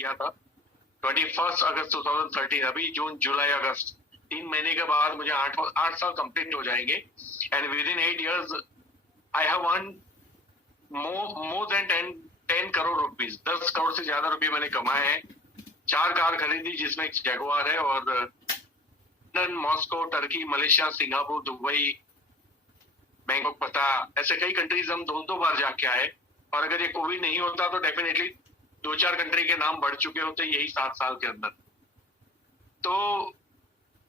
किया था 21 अगस्त 2013, अभी जून जुलाई अगस्त 3 महीने के बाद मुझे 8 साल कंप्लीट हो जाएंगे and with in 8 years I have earn more than 10 crore rupees, 10 crore से ज्यादा रुपए मैंने कमाए हैं। 4 कार खरीदी जिसमें एक जगुआर है और London, Moscow, Turkey, Malaysia, Singapore, Dubai, Bangkok, पता ऐसे कई कंट्रीज हम 2 बार जाके आए। और अगर ये कोविड नहीं होता तो डेफिनेटली 2-4 कंट्री के नाम बढ़ चुके होते यही 7 साल के अंदर। तो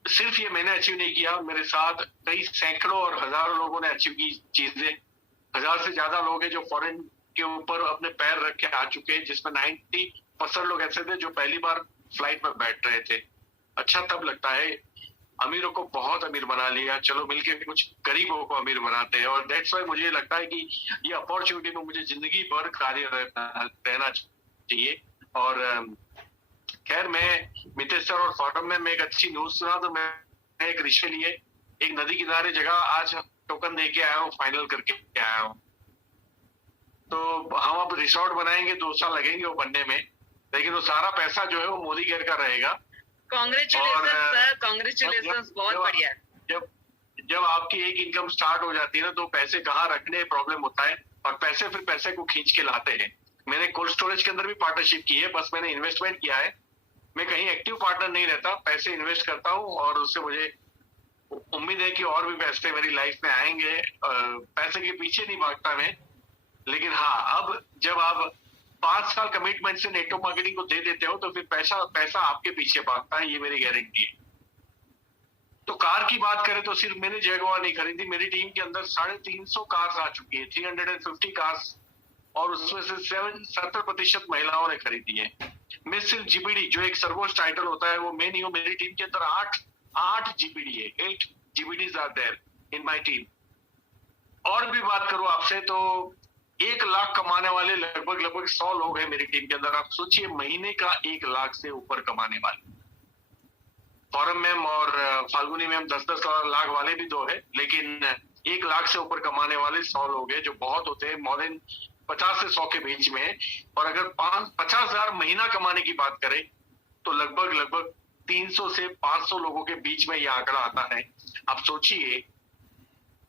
सिर्फ ये मैंने अचीव नहीं किया, मेरे साथ कई सैकड़ों और हजारों लोगों ने अचीव की चीजें। 1000 से ज्यादा लोग हैं जो फॉरेन के ऊपर अपने पैर रख के आ चुके हैं, जिसमें 90% लोग ऐसे थे जो पहली बार फ्लाइट में बैठ रहे थे। अच्छा तब लगता है, अमीरों को बहुत अमीर बना लिया, चलो मिलके कुछ गरीबों को अमीर बनाते हैं। और दैट्स वाई मुझे लगता है कि ये अपॉर्चुनिटी में मुझे जिंदगी भर कार्य रहना चाहिए। और खैर मैं मितेश सर और फॉरम में मैं एक अच्छी न्यूज सुना, तो मैं एक रिश्ते लिए एक नदी किनारे जगह आज टोकन दे के आया हूँ, फाइनल करके आया हूँ। तो हम अब रिसोर्ट बनाएंगे, 2 साल लगेंगे वो बनने में, लेकिन वो सारा पैसा जो है वो मोदी केयर का रहेगा। कांग्रेचुलेशन सर, कांग्रेचुलेशन, बहुत बढ़िया। जब आपकी एक इनकम स्टार्ट हो जाती है ना, तो पैसे कहाँ रखने प्रॉब्लम होता है, और पैसे फिर पैसे को खींच के लाते हैं। मैंने कोल्ड स्टोरेज के अंदर भी पार्टनरशिप की है, बस मैंने इन्वेस्टमेंट किया है। मैं कहीं एक्टिव पार्टनर नहीं रहता, पैसे इन्वेस्ट करता हूँ और उससे मुझे उम्मीद है कि और भी पैसे मेरी लाइफ में आएंगे। पैसे के पीछे नहीं भागता मैं, लेकिन हाँ, अब जब आप 5 साल कमिटमेंट से नेटवर्क मार्केटिंग को दे देते हो तो फिर पैसा आपके पीछे भागता है, ये मेरी गारंटी है। तो कार की बात करें तो सिर्फ मैंने जगुआर नहीं खरीदी, मेरी टीम के अंदर 350 कार्स आ चुकी है, 350 कार्स, और उसमें से 70% महिलाओं ने खरीदी है। मैं सिर्फ जीपीडी, जो एक सर्वोच्च टाइटल होता है, वो मैं नहीं हूँ, मेरी टीम के अंदर 8 जीपीडी है, 8 GPDs are there in my team. और भी बात करूं आपसे तो 1 लाख कमाने वाले लगभग 100 लोग हैं मेरी टीम के अंदर। आप सोचिए, महीने का 1 लाख से ऊपर कमाने वाले। फॉरम मैम और फाल्गुनी मैम 10-10 लाख वाले भी 2 है, लेकिन 1 लाख से ऊपर कमाने वाले 100 लोग हैं, जो बहुत होते हैं, मोर देन 50 से 100 के बीच में है। और अगर 50,000 महीना कमाने की बात करें तो लगभग 300 से 500 लोगों के बीच में यह आंकड़ा आता है। आप सोचिए,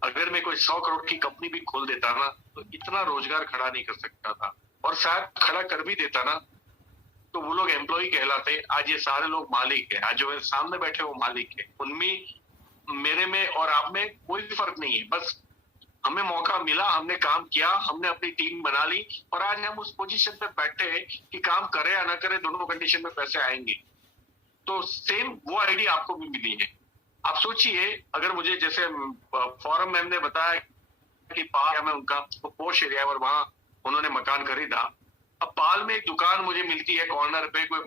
अगर मैं कोई 100 करोड़ की कंपनी भी खोल देता ना, तो इतना रोजगार खड़ा नहीं कर सकता था, और शायद खड़ा कर भी देता ना, तो वो लोग एम्प्लॉय कहलाते। आज ये सारे लोग मालिक है, आज जो मेरे सामने बैठे वो मालिक है। उनमें, मेरे में और आप में कोई फर्क नहीं है, बस हमें मौका मिला, हमने काम किया, हमने अपनी टीम बना ली, और आज हम उस पोजीशन पे बैठे हैं कि काम करे या ना करे, दोनों कंडीशन में पैसे आएंगे। तो सेम वो आइडिया आपको भी मिली है। आप सोचिए, अगर मुझे, जैसे फॉरम मैम ने बताया कि पाल में उनका पोश एरिया और वहां उन्होंने मकान खरीदा। अब पाल में एक दुकान मुझे मिलती है कॉर्नर पे, कोई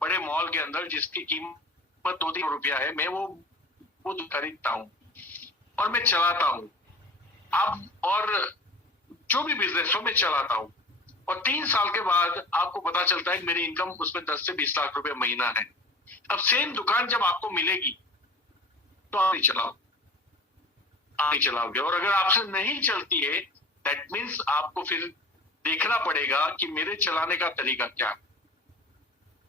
बड़े मॉल के अंदर, जिसकी कीमत 2-3 करोड़ रुपया है, मैं वो खरीदता हूँ और मैं चलाता हूँ। अब और जो भी बिजनेस हो मैं चलाता हूँ, और 3 साल के बाद आपको पता चलता है कि मेरी इनकम उसमें 10 से 20 लाख रुपए महीना है। अब सेम दुकान जब आपको मिलेगी तो आप नहीं चलाओगे, और अगर आपसे नहीं चलती है, दैट मीन्स आपको फिर देखना पड़ेगा कि मेरे चलाने का तरीका क्या है।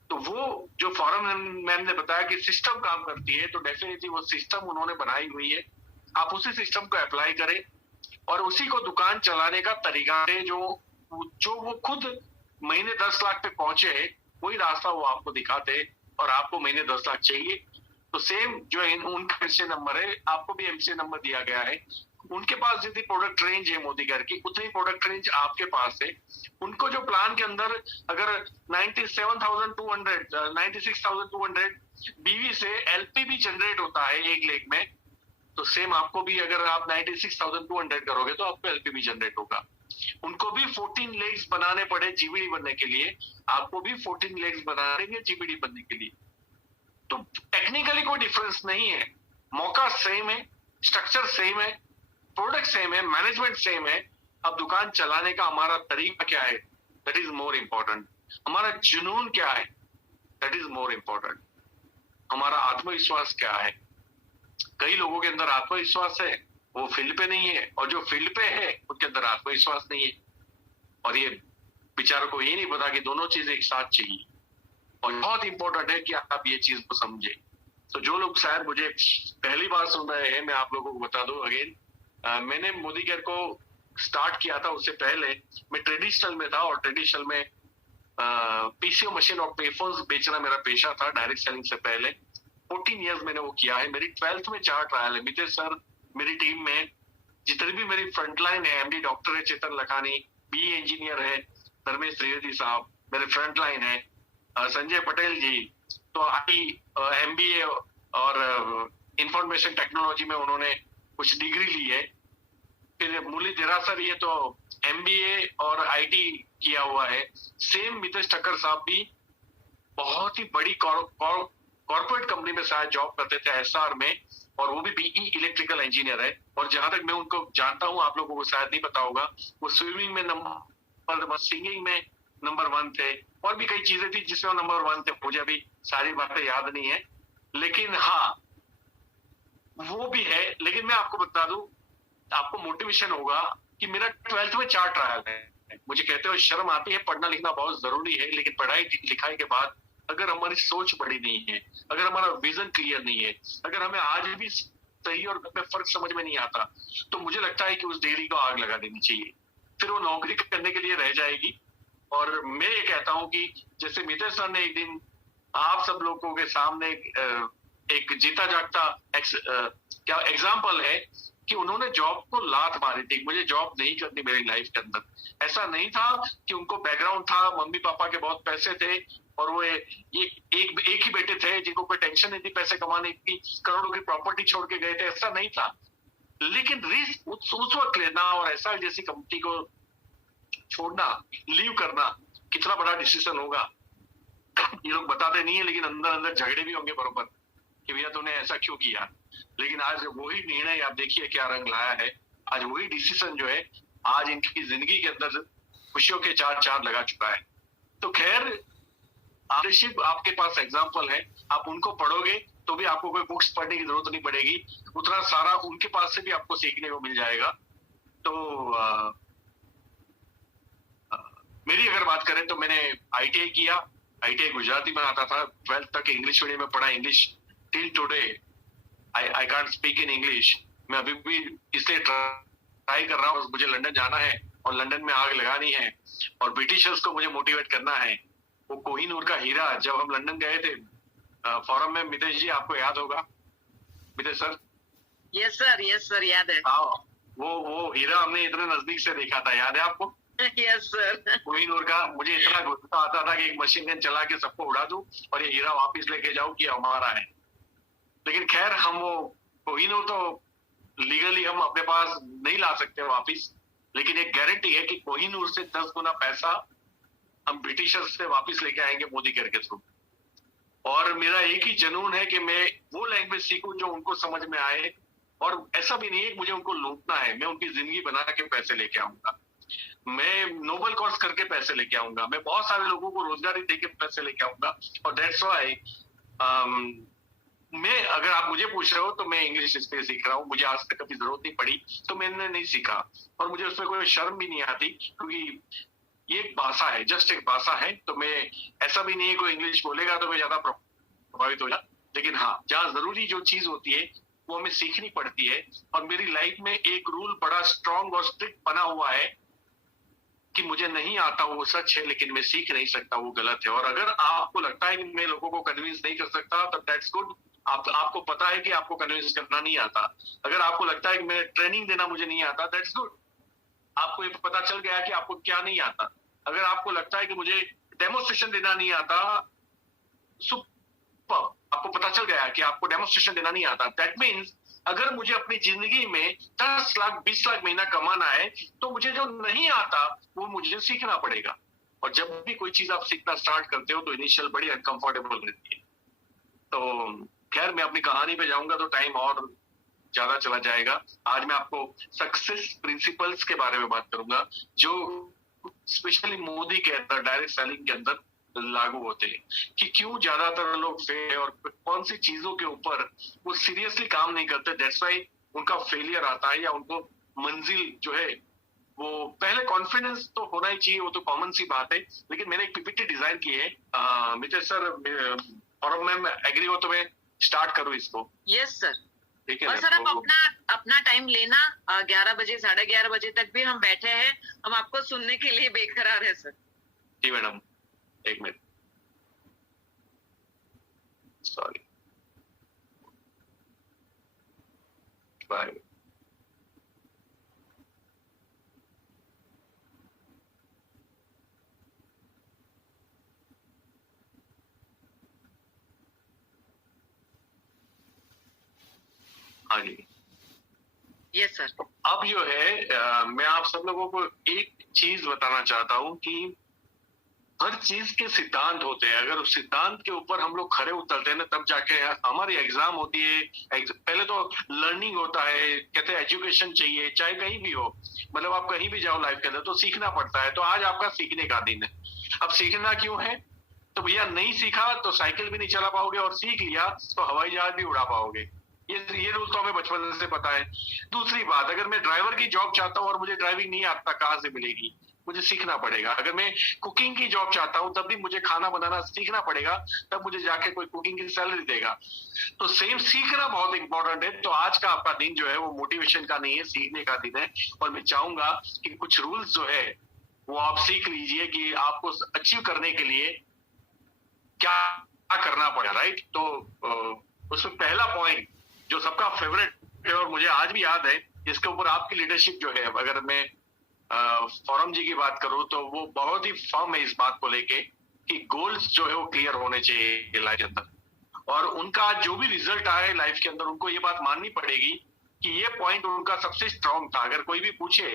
तो वो जो फॉरम मैम ने बताया कि सिस्टम काम करती है, तो डेफिनेटली वो सिस्टम उन्होंने बनाई हुई है, आप उसी सिस्टम को अप्लाई करें और उसी को दुकान चलाने का तरीका है। जो वो खुद महीने 10 लाख पे पहुंचे, वही रास्ता वो आपको दिखाते, और आपको महीने 10 लाख चाहिए तो सेम जो उनका एमसीए नंबर है, आपको भी एमसीए नंबर दिया गया है। उनके पास जितनी प्रोडक्ट रेंज है मोदी केयर की, उतनी प्रोडक्ट रेंज आपके पास है। उनको जो प्लान के अंदर अगर 96,200 बीवी से एलपीबी जनरेट होता है 1 लेख में, तो सेम आपको भी अगर आप 96,200 करोगे तो आपको एलपीबी जनरेट होगा। उनको भी 14 लेग्स बनाने पड़े जीबीडी बनने के लिए, आपको भी 14 लेग्स बनाने जीबीडी बनने के लिए। तो टेक्निकली कोई डिफरेंस नहीं है, मौका सेम है, स्ट्रक्चर सेम है, प्रोडक्ट सेम है, मैनेजमेंट सेम है। अब दुकान चलाने का हमारा तरीका क्या है, दैट इज मोर इंपॉर्टेंट। हमारा जुनून क्या है, दैट इज मोर इंपॉर्टेंट। हमारा आत्मविश्वास क्या है। कई लोगों के अंदर आत्मविश्वास है, वो फील्ड पे नहीं है, और जो फील्ड पे है उनके अंदर आत्मविश्वास नहीं है, और ये बेचारों को ये नहीं पता कि दोनों चीजें एक साथ चाहिए। और बहुत इंपॉर्टेंट है कि आप ये चीज को समझे। तो जो लोग शायद मुझे पहली बार सुन रहे हैं, मैं आप लोगों को बता दूं अगेन, मैंने मोदी केयर को स्टार्ट किया था, उससे पहले मैं ट्रेडिशनल में था, और ट्रेडिशनल में पीसीओ मशीन और पेफोन्स बेचना मेरा पेशा था डायरेक्ट सेलिंग से पहले। 14 इयर्स मैंने वो किया है। मेरी 12th में 4 ट्रायल है। मितेश सर मेरी टीम में, जितनी भी मेरी फ्रंटलाइन है, एमडी डॉक्टर है चेतन लखानी, बी इंजीनियर है धर्मेश त्रिवेदी साहब, मेरे फ्रंटलाइन है संजय पटेल जी, तो आई एमबीए और इंफॉर्मेशन टेक्नोलॉजी में उन्होंने कुछ डिग्री ली है। फिर मुरली देरासर ये तो एमबीए और आईटी किया हुआ है। सेम मितेश ठक्कर साहब भी बहुत ही बड़ी कॉर्पोरेट कंपनी में शायद जॉब करते थे एसआर में, और वो भी बीई इलेक्ट्रिकल इंजीनियर है। और जहां तक मैं उनको जानता हूं, आप लोगों को शायद नहीं पता होगा, वो स्विमिंग में नंबर, सिंगिंग में नंबर 1 थे, और भी कई चीजें थी जिसमें नंबर 1 थे। मुझे अभी सारी बातें याद नहीं है, लेकिन हाँ वो भी है। लेकिन मैं आपको बता दूं, आपको मोटिवेशन होगा कि मेरा 12th में 4 ट्रायल है। मुझे कहते हुए शर्म आती है, पढ़ना लिखना बहुत जरूरी है, लेकिन पढ़ाई लिखाई के बाद अगर हमारी सोच बड़ी नहीं है, अगर हमारा विजन क्लियर नहीं है, अगर हमें आज भी सही और गलत में फर्क समझ में नहीं आता, तो मुझे लगता है कि उस डिग्री को आग लगा देनी चाहिए। फिर वो नौकरी करने के लिए रह जाएगी। और मैं ये कहता हूं कि जैसे मितेश सर ने एक दिन आप सब लोगों के सामने एक जीता जागता क्या एग्जाम्पल है कि उन्होंने जॉब को लात मारी थी, मुझे जॉब नहीं करनी मेरी लाइफ के अंदर। ऐसा नहीं था कि उनको बैकग्राउंड था, मम्मी पापा के बहुत पैसे थे, और वो एक ही बेटे थे जिनको कोई टेंशन नहीं थी पैसे कमाने की, करोड़ों की प्रॉपर्टी छोड़ के गए थे, ऐसा नहीं था। लेकिन रिस्क उस वक्त लेना और ऐसा जैसी कंपनी को छोड़ना, लीव करना, कितना बड़ा डिसीजन होगा ये लोग बताते नहीं है, लेकिन अंदर अंदर झगड़े भी होंगे बरोबर कि भैया तूने ऐसा क्यों किया। लेकिन आज वही निर्णय आप देखिए क्या रंग लाया है। आज वही डिसीजन जो है आज इनकी जिंदगी के अंदर खुशियों के चार चांद लगा चुका है। तो खैर, लीडरशिप आपके पास एग्जाम्पल है, आप उनको पढ़ोगे तो भी आपको कोई बुक्स पढ़ने की जरूरत नहीं पड़ेगी, उतना सारा उनके पास से भी आपको सीखने को मिल जाएगा। तो मेरी अगर बात करें तो मैंने आईटीआई किया, आईटीआई गुजराती में आता था, 12th तक इंग्लिश मीडियम में पढ़ा। English till today I can't speak in English. मैं अभी भी इसलिए ट्राई कर रहा हूँ, मुझे लंदन जाना है और लंदन में आग लगानी है और ब्रिटिशर्स को मुझे मोटिवेट करना है। वो कोहिनूर का हीरा, जब हम लंदन गए थे फोरम में, मितेश जी आपको याद होगा, मितेश सर? यस सर याद है। हाँ, वो हीरा हमने इतने नजदीक से देखा था, याद है आपको? Yes sir. कोहिनूर का मुझे इतना गुस्सा आता था कि एक मशीन गन चला के सबको उड़ा दूं और ये हीरा वापस लेके जाऊं कि हमारा है। लेकिन खैर, हम वो कोहिनूर तो लीगली हम अपने पास नहीं ला सकते वापस, लेकिन एक गारंटी है कि कोहिनूर से 10 गुना पैसा हम ब्रिटिशर्स से वापस लेके आएंगे मोदी केयर के थ्रू। और मेरा एक ही जुनून है कि मैं वो लैंग्वेज सीखूं जो उनको समझ में आए, और ऐसा भी नहीं है कि मुझे उनको लूटना है, मैं उनकी जिंदगी बना के पैसे लेके आऊंगा, मैं नोबल कोर्स करके पैसे लेके आऊंगा, मैं बहुत सारे लोगों को रोजगारी देके पैसे लेके आऊंगा। और दैट्स व्हाई मैं, अगर आप मुझे पूछ रहे हो तो मैं इंग्लिश इसलिए सीख रहा हूँ, मुझे आज तक कभी जरूरत नहीं पड़ी तो मैंने नहीं सीखा, और मुझे उसमें कोई शर्म भी नहीं आती, क्योंकि ये एक भाषा है, जस्ट एक भाषा है। तो मैं, ऐसा भी नहीं है कोई इंग्लिश बोलेगा तो मैं ज्यादा प्रभावित हो जाता, लेकिन हाँ, जहाँ जरूरी जो चीज होती है वो हमें सीखनी पड़ती है। और मेरी लाइफ में एक रूल बड़ा स्ट्रॉन्ग और स्ट्रिक्ट बना हुआ है कि मुझे नहीं आता वो सच है, लेकिन मैं सीख नहीं सकता वो गलत है। और अगर आपको लगता है कि मैं लोगों को कन्विंस नहीं कर सकता तो दैट्स गुड। आपको पता है कि आपको कन्विंस करना नहीं आता। अगर आपको लगता है कि मैं ट्रेनिंग देना मुझे नहीं आता, दैट्स गुड, आपको ये पता चल गया कि आपको क्या नहीं आता। अगर आपको लगता है कि मुझे डेमोस्ट्रेशन देना नहीं आता, सुपर, आपको पता चल गया कि आपको डेमोस्ट्रेशन देना नहीं आता, दैट मीन्स अगर मुझे अपनी जिंदगी में 10 लाख 20 लाख महीना कमाना है तो मुझे जो नहीं आता वो मुझे सीखना पड़ेगा। और जब भी कोई चीज आप सीखना स्टार्ट करते हो तो इनिशियल बड़ी अनकंफर्टेबल रहती है। तो खैर, मैं अपनी कहानी पे जाऊंगा तो टाइम और ज्यादा चला जाएगा। आज मैं आपको सक्सेस प्रिंसिपल्स के बारे में बात करूंगा जो स्पेशली मोदी के अंदर, डायरेक्ट सेलिंग के अंदर लागू होते हैं, कि क्यों ज्यादातर लोग फेल और कौन सी चीजों के ऊपर वो सीरियसली काम नहीं करते, दैट्स व्हाई उनका फेलियर आता है या उनको मंजिल जो है वो पहले कॉन्फिडेंस तो होना ही चाहिए, वो तो कॉमन सी बात है। लेकिन मैंने एक पीपीटी डिजाइन की है, मित्र सर, और मैं एग्री हो तो मैं स्टार्ट करूँ इसको? Yes sir. ठीक है और ना? सर आप तो अपना टाइम लेना, 11 बजे 11:30 बजे तक भी हम बैठे हैं, हम आपको सुनने के लिए बेकरार है सर। जी मैडम, एक मिनट, सॉरी, बाय। हाँ जी, यस सर। अब जो है मैं आप सब लोगों को एक चीज बताना चाहता हूँ कि हर चीज के सिद्धांत होते हैं। अगर उस सिद्धांत के ऊपर हम लोग खरे उतरते हैं ना, तब जाके हमारी एग्जाम होती है। पहले तो लर्निंग होता है, कहते हैं एजुकेशन चाहिए, चाहे कहीं भी हो, मतलब आप कहीं भी जाओ लाइफ के अंदर तो सीखना पड़ता है। तो आज आपका सीखने का दिन है। अब सीखना क्यों है? तो भैया नहीं सीखा तो साइकिल भी नहीं चला पाओगे, और सीख लिया तो हवाई जहाज भी उड़ा पाओगे। ये रूल तो हमें बचपन से पता है। दूसरी बात, अगर मैं ड्राइवर की जॉब चाहता हूँ और मुझे ड्राइविंग नहीं आता, कहाँ से मिलेगी? मुझे सीखना पड़ेगा। अगर मैं कुकिंग की जॉब चाहता हूँ तब भी मुझे खाना बनाना सीखना पड़ेगा, तब मुझे जाके कोई कुकिंग की सैलरी देगा। तो सेम सीखना बहुत इंपॉर्टेंट है। तो आज का आपका दिन जो है वो मोटिवेशन का नहीं है, सीखने का दिन है। और मैं चाहूंगा कि कुछ रूल्स जो है वो आप सीख लीजिए कि आपको अचीव करने के लिए क्या करना पड़ेगा, राइट? तो उसमें पहला पॉइंट जो सबका फेवरेट है और मुझे आज भी याद है, जिसके ऊपर आपकी लीडरशिप जो है, अगर मैं फॉरम जी की बात करूं तो वो बहुत ही फर्म है इस बात को लेके कि गोल्स जो है वो क्लियर होने चाहिए लाइफ के अंदर। और उनका जो भी रिजल्ट आए लाइफ के अंदर, उनको ये बात माननी पड़ेगी कि ये पॉइंट उनका सबसे स्ट्रांग था। अगर कोई भी पूछे,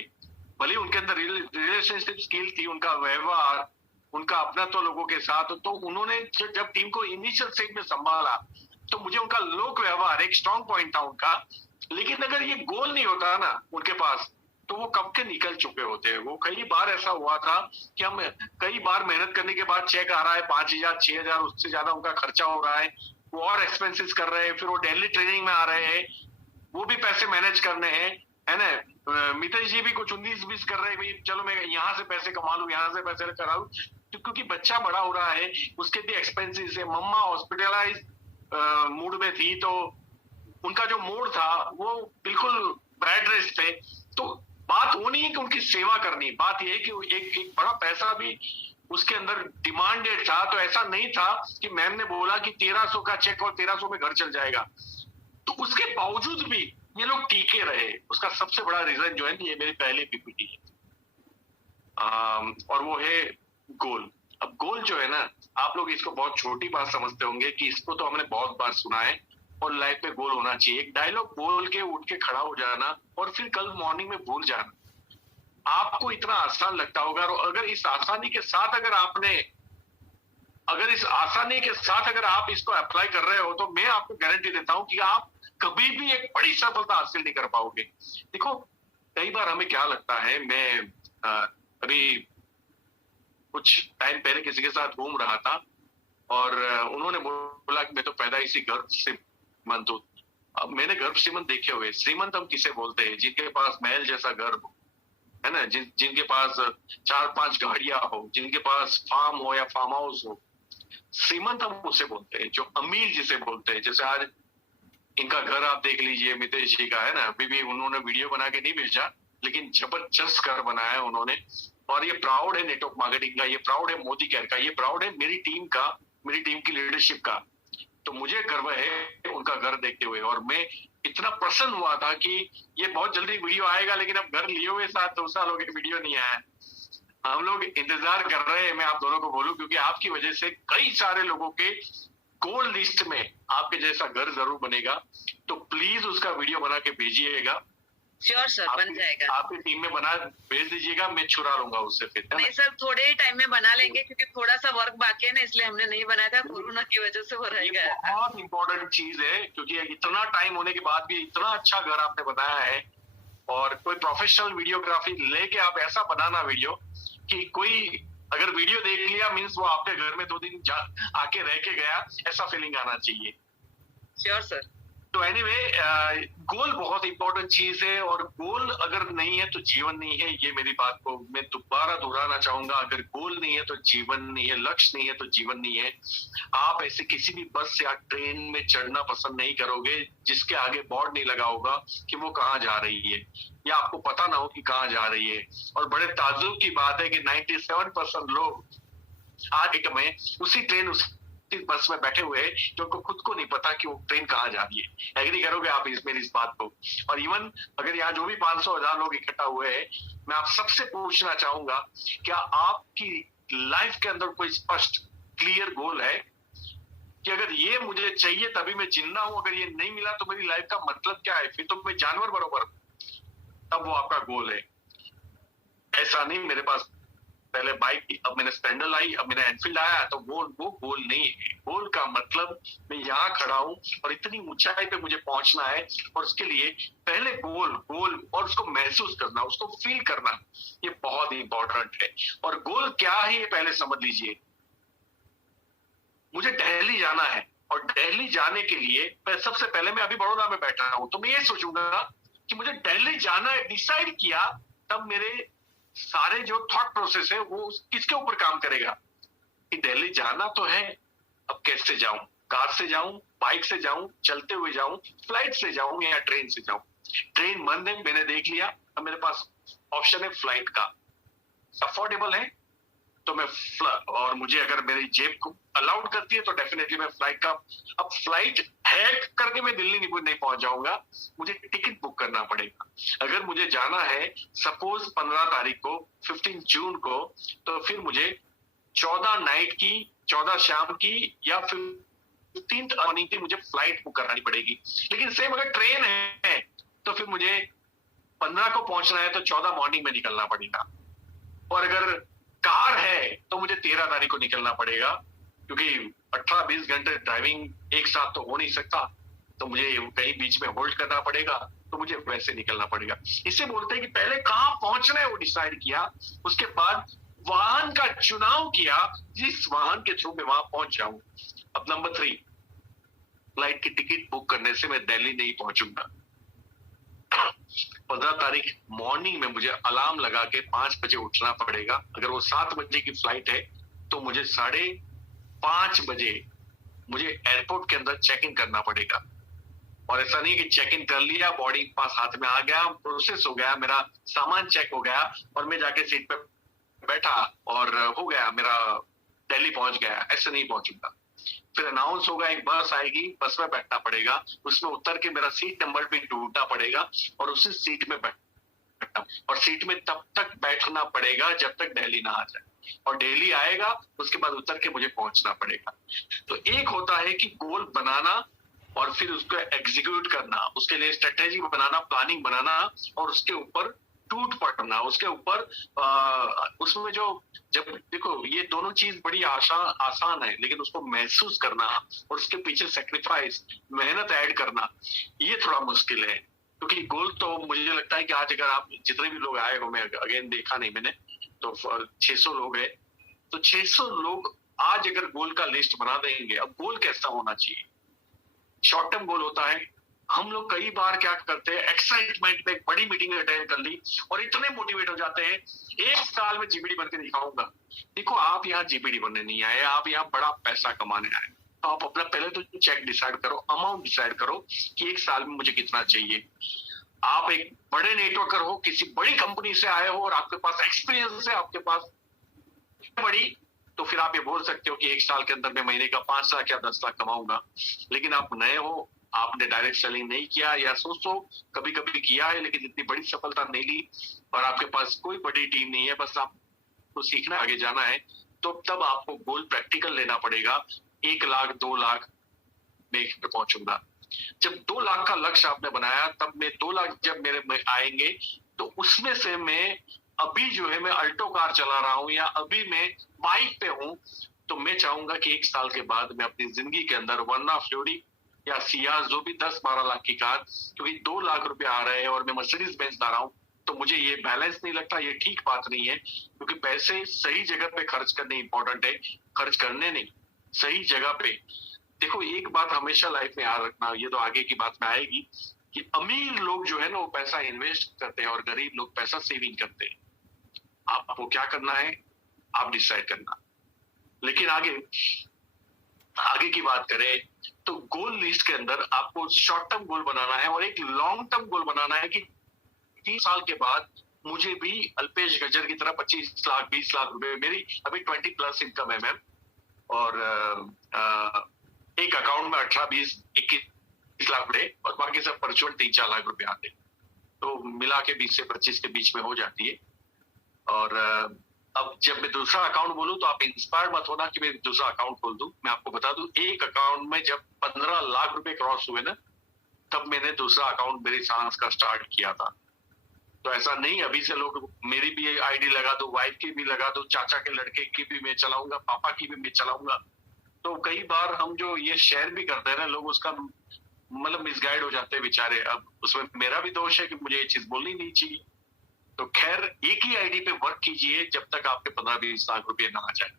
भले उनके अंदर रिलेशनशिप स्किल थी, उनका व्यवहार, उनका अपना तो लोगों के साथ, तो उन्होंने जब टीम को इनिशियल स्टेज में संभाला तो मुझे उनका लोक व्यवहार एक स्ट्रांग पॉइंट था उनका। लेकिन अगर ये गोल नहीं होता ना उनके पास, तो वो कब के निकल चुके होते हैं। वो कई बार ऐसा हुआ था कि हम कई बार मेहनत करने के बाद चेक आ रहा है 5,000 6,000, उससे ज्यादा उनका खर्चा हो रहा है, वो और एक्सपेंसेस कर रहे हैं, फिर वो डेली ट्रेनिंग में आ रहे हैं, वो भी पैसे मैनेज करने हैं, है ना? मितेश जी भी कुछ 19-20 कर रहे हैं, भाई चलो मैं यहाँ से पैसे कमा लूं, यहाँ से पैसे करा लूं। तो क्योंकि बच्चा बड़ा हो रहा है, उसके भी एक्सपेंसेस है। मम्मा हॉस्पिटलाइज मूड में थी, तो उनका जो मूड था वो बिल्कुल बेड रेस्ट पे। तो बात वो नहीं है कि उनकी सेवा करनी, बात ये है कि एक बड़ा पैसा भी उसके अंदर डिमांडेड था। तो ऐसा नहीं था कि मैम ने बोला कि 1300 का चेक और 1300 में घर चल जाएगा। तो उसके बावजूद भी ये लोग टीके रहे। उसका सबसे बड़ा रीजन जो है, ये मेरी पहली पीपीटी है, और वो है गोल। अब गोल जो है ना, आप लोग इसको बहुत छोटी बात समझते होंगे कि इसको तो हमने बहुत बार सुना है और लाइफ में गोल होना चाहिए। एक डायलॉग बोल के उठ के खड़ा हो जाना और फिर कल मॉर्निंग में भूल जाना, आपको इतना आसान लगता होगा। और अगर इस आसानी के साथ अगर आप इसको अप्लाई कर रहे हो, तो मैं आपको गारंटी देता हूं कि आप कभी भी एक बड़ी सफलता हासिल नहीं कर पाओगे। देखो, कई बार हमें क्या लगता है, मैं अभी कुछ टाइम पहले किसी के साथ घूम रहा था और उन्होंने बोला कि मैं तो पैदा इसी गर्भ श्रीमंत हूं। अब मैंने गर्भ श्रीमंत देखे हुए। श्रीमंत हम किसे बोलते हैं? जिनके पास महल जैसा गर्भ हो, है ना, जिनके पास 4-5 गाड़ियां हो, जिनके पास फार्म हो या फार्म हाउस हो। श्रीमंत हम उसे बोलते हैं जो अमीर जिसे बोलते हैं। जैसे आज इनका घर आप देख लीजिए, मितेश जी का, है ना, अभी भी उन्होंने वीडियो बना के नहीं भेजा, लेकिन जबरदस्त घर बनाया है उन्होंने। और ये प्राउड है नेटवर्क मार्केटिंग का, ये प्राउड है मोदी केयर का, ये प्राउड है मेरी टीम का, मेरी टीम की लीडरशिप का। तो मुझे गर्व है उनका घर देखते हुए। और मैं इतना प्रसन्न हुआ था कि ये बहुत जल्दी वीडियो आएगा, लेकिन अब घर लिए हुए 7-2 साल हो गए, वीडियो नहीं आया। हम लोग इंतजार कर रहे हैं, मैं आप दोनों को बोलूं, क्योंकि आपकी वजह से कई सारे लोगों के गोल लिस्ट में आपके जैसा घर जरूर बनेगा। तो प्लीज उसका वीडियो बना के भेजिएगा। श्योर सर, बन जाएगा। आपकी टीम में बना भेज दीजिएगा, मैं छुरा लूंगा उससे फिर। नहीं सर, थोड़े ही टाइम में बना लेंगे, क्योंकि थोड़ा सा वर्क बाकी है ना, इसलिए हमने नहीं बनाया था, कोरोना की वजह से वो रह गया। बहुत इंपॉर्टेंट चीज है, क्योंकि इतना टाइम होने के बाद भी इतना अच्छा घर आपने बनाया है। और कोई प्रोफेशनल वीडियोग्राफी लेके आप ऐसा बनाना वीडियो कि कोई अगर वीडियो देख लिया मीन्स वो आपके घर में 2 दिन आके रह के गया, ऐसा फीलिंग आना चाहिए। Sure sir. तो एनीवे गोल बहुत इंपॉर्टेंट चीज है, और गोल अगर नहीं है तो जीवन नहीं है। ये मेरी बात को मैं दोबारा दोहराना चाहूंगा, अगर गोल नहीं है तो जीवन नहीं है, लक्ष्य नहीं है तो जीवन नहीं है। आप ऐसे किसी भी बस या ट्रेन में चढ़ना पसंद नहीं करोगे जिसके आगे बोर्ड नहीं लगा होगा कि वो कहाँ जा रही है, या आपको पता ना हो कि कहाँ जा रही है। और बड़े ताज्जुब की बात है कि 97% लोग आज एक में उसी ट्रेन उसी बस में बैठे हुए हैं जो उनको खुद को नहीं पता कि वो ट्रेन कहाँ जा रही है। एग्री करोगे आप मेरी इस बात को? और इवन अगर यहाँ जो भी 500,000 लोग इकट्ठा हुए हैं, मैं आप सबसे पूछना चाहूंगा, क्या आपकी लाइफ के अंदर कोई स्पष्ट क्लियर गोल है कि अगर ये मुझे चाहिए तभी मैं जिंदा हूं, अगर ये नहीं मिला तो मेरी लाइफ का मतलब क्या है, फिर तो मैं जानवर बरोबर, तब वो आपका गोल है। ऐसा नहीं मेरे पास पहले बाइक थी, अब मैंने स्प्लेंडर लाई, अब मैंने एनफील्ड आया, तो वो गोल नहीं है। गोल का मतलब मैं यहाँ खड़ा हूँ और इतनी ऊंचाई पे मुझे पहुंचना है, और उसके लिए पहले गोल और उसको महसूस करना, उसको फील करना, ये बहुत इंपॉर्टेंट है। और गोल क्या है ये पहले समझ लीजिए। मुझे दिल्ली जाना है, और दिल्ली जाने के लिए सबसे पहले मैं अभी बड़ौदा में बैठा हूं, तो मैं ये सोचूंगा कि मुझे दिल्ली जाना है, डिसाइड किया, तब मेरे सारे जो थॉट प्रोसेस है वो किसके ऊपर काम करेगा कि दिल्ली जाना तो है, अब कैसे जाऊं, कार से जाऊं, बाइक से जाऊं, चलते हुए जाऊं, फ्लाइट से जाऊं या ट्रेन से जाऊं। ट्रेन बंद है मैंने देख लिया, अब मेरे पास ऑप्शन है फ्लाइट का, अफोर्डेबल है तो मैं और मुझे अगर मेरी जेब को अलाउड करती है तो डेफिनेटली मैं फ्लाइट का, अब फ्लाइट हैक करके मैं दिल्ली नहीं पहुंच जाऊंगा, मुझे टिकट बुक करना पड़ेगा। अगर मुझे जाना है सपोज 15 तारीख को, 15 जून को, तो फिर मुझे 14 नाइट की, 14 शाम की या 15 मॉर्निंग की मुझे फ्लाइट बुक करानी पड़ेगी। लेकिन सेम अगर ट्रेन है तो फिर मुझे 15 को पहुंचना है तो 14 मॉर्निंग में निकलना पड़ेगा। और अगर कार है तो मुझे 13 तारीख को निकलना पड़ेगा, क्योंकि 18-20 घंटे ड्राइविंग एक साथ तो हो नहीं सकता, तो मुझे कहीं बीच में होल्ड करना पड़ेगा, तो मुझे वैसे निकलना पड़ेगा। इसे बोलते हैं कि पहले कहां पहुंचना है वो डिसाइड किया, उसके बाद वाहन का चुनाव किया जिस वाहन के थ्रू मैं वहां पहुंच जाऊं। अब नंबर 3, फ्लाइट की टिकट बुक करने से मैं दिल्ली नहीं पहुंचूंगा। 15 तारीख मॉर्निंग में मुझे अलार्म लगा के 5 बजे उठना पड़ेगा। अगर वो 7 बजे की फ्लाइट है तो मुझे 5:30 बजे मुझे एयरपोर्ट के अंदर चेक इन करना पड़ेगा। और ऐसा नहीं कि चेक इन कर लिया, बोर्डिंग पास हाथ में आ गया, प्रोसेस हो गया, मेरा सामान चेक हो गया और मैं जाके सीट पे बैठा और हो गया, मेरा दिल्ली पहुंच गया। ऐसे नहीं पहुंचूंगा। फिर अनाउंस होगा, एक बस आएगी, बस में बैठना पड़ेगा, उसमें उतर के मेरा सीट नंबर भी ढूंढना पड़ेगा और उसी सीट में बैठना, और सीट में तब तक बैठना पड़ेगा जब तक दिल्ली ना आ जाए, और दिल्ली आएगा उसके बाद उतर के मुझे पहुंचना पड़ेगा। तो एक होता है कि गोल बनाना और फिर उसको एग्जीक्यूट करना, उसके लिए स्ट्रेटेजी बनाना, प्लानिंग बनाना, और उसके ऊपर टूट पड़ना, उसके ऊपर उसमें जो, जब देखो ये दोनों चीज बड़ी आसान है, लेकिन उसको महसूस करना और उसके पीछे सेक्रीफाइस, मेहनत ऐड करना, ये थोड़ा मुश्किल है। क्योंकि गोल तो मुझे लगता है कि आज अगर आप जितने भी लोग आए हो, मैं अगेन देखा नहीं मैंने, तो 600 लोग है, तो 600 लोग आज अगर गोल का लिस्ट बना देंगे। अब गोल कैसा होना चाहिए? शॉर्ट टर्म गोल होता है। हम लोग कई बार क्या करते हैं, एक्साइटमेंट में एक बड़ी मीटिंग अटेंड कर ली और इतने मोटिवेट हो जाते हैं, एक साल में जीपीडी बन के दिखाऊंगा। देखो आप यहाँ जीपीडी बनने नहीं आए, आप यहाँ बड़ा पैसा कमाने आए। तो आप अपना पहले तो चेक डिसाइड करो, अमाउंट डिसाइड करो कि एक साल में मुझे कितना चाहिए। आप एक बड़े नेटवर्कर हो, किसी बड़ी कंपनी से आए हो और आपके पास एक्सपीरियंस है, आपके पास बड़ी, तो फिर आप ये बोल सकते हो कि एक साल के अंदर मैं महीने का 5 लाख या 10 लाख कमाऊंगा। लेकिन आप नए हो, आपने डायरेक्ट सेलिंग नहीं किया, या सोचो कभी कभी किया है लेकिन इतनी बड़ी सफलता नहीं ली, और आपके पास कोई बड़ी टीम नहीं है, बस आपको सीखना, आगे जाना है, तो तब आपको गोल प्रैक्टिकल लेना पड़ेगा। 1 लाख 2 लाख में पहुंचूंगा। जब 2 लाख का लक्ष्य आपने बनाया, तब मैं 2 लाख जब मेरे में आएंगे तो उसमें से मैं अभी जो है मैं अल्टो कार चला रहा हूं या अभी मैं बाइक पे हूं, तो मैं चाहूंगा कि 1 साल के बाद मैं अपनी जिंदगी के अंदर वरना फ्लोरी या सियाज जो भी 10-12 लाख की कार, क्योंकि 2 लाख रुपए आ रहे हैं और मैं मर्सिडीज बेंज ला रहा हूं, तो मुझे ये बैलेंस नहीं लगता, ये ठीक बात नहीं है। क्योंकि पैसे सही जगह पे खर्च करने इंपॉर्टेंट है, खर्च करने नहीं, सही जगह पे देखो, एक बात हमेशा लाइफ में याद रखना, ये तो आगे की बात में आएगी, कि अमीर लोग जो है ना वो पैसा इन्वेस्ट करते हैं और गरीब लोग पैसा सेविंग करते हैं। आपको क्या करना है, आप डिसाइड करना। लेकिन आगे आगे की बात करें तो गोल लिस्ट के अंदर आपको शॉर्ट टर्म गोल बनाना है और एक लॉन्ग टर्म गोल बनाना है कि 30 साल के बाद मुझे भी अल्पेश गजर की तरह 25 लाख 20 लाख रुपए, मेरी अभी 20 प्लस इनकम है मैम, और एक अकाउंट में 18 20 21 लाख रुपए और बाकी सब परचुअल 3-4 लाख रुपए आते, तो मिला के 20 से 25 के बीच में हो जाती है। और अब जब मैं दूसरा अकाउंट बोलूं तो आप इंस्पायर मत होना कि मैं दूसरा अकाउंट खोल दूं। मैं आपको बता दूं, एक अकाउंट में जब 15 लाख रुपए क्रॉस हुए ना, तब मैंने दूसरा अकाउंट मेरी सांस का स्टार्ट किया था। तो ऐसा नहीं अभी से लोग मेरी भी आईडी लगा दो, वाइफ की भी लगा दो, चाचा के लड़के की भी मैं चलाऊंगा, पापा की भी मैं चलाऊंगा। तो कई बार हम जो ये शेयर भी करते हैं ना, लोग उसका मतलब मिसगाइड हो जाते हैं बेचारे। अब उसमें मेरा भी दोष है कि मुझे ये चीज बोलनी नहीं चाहिए। तो खैर, एक ही आईडी पे वर्क कीजिए जब तक आपके 15-20 लाख रुपए ना आ जाए।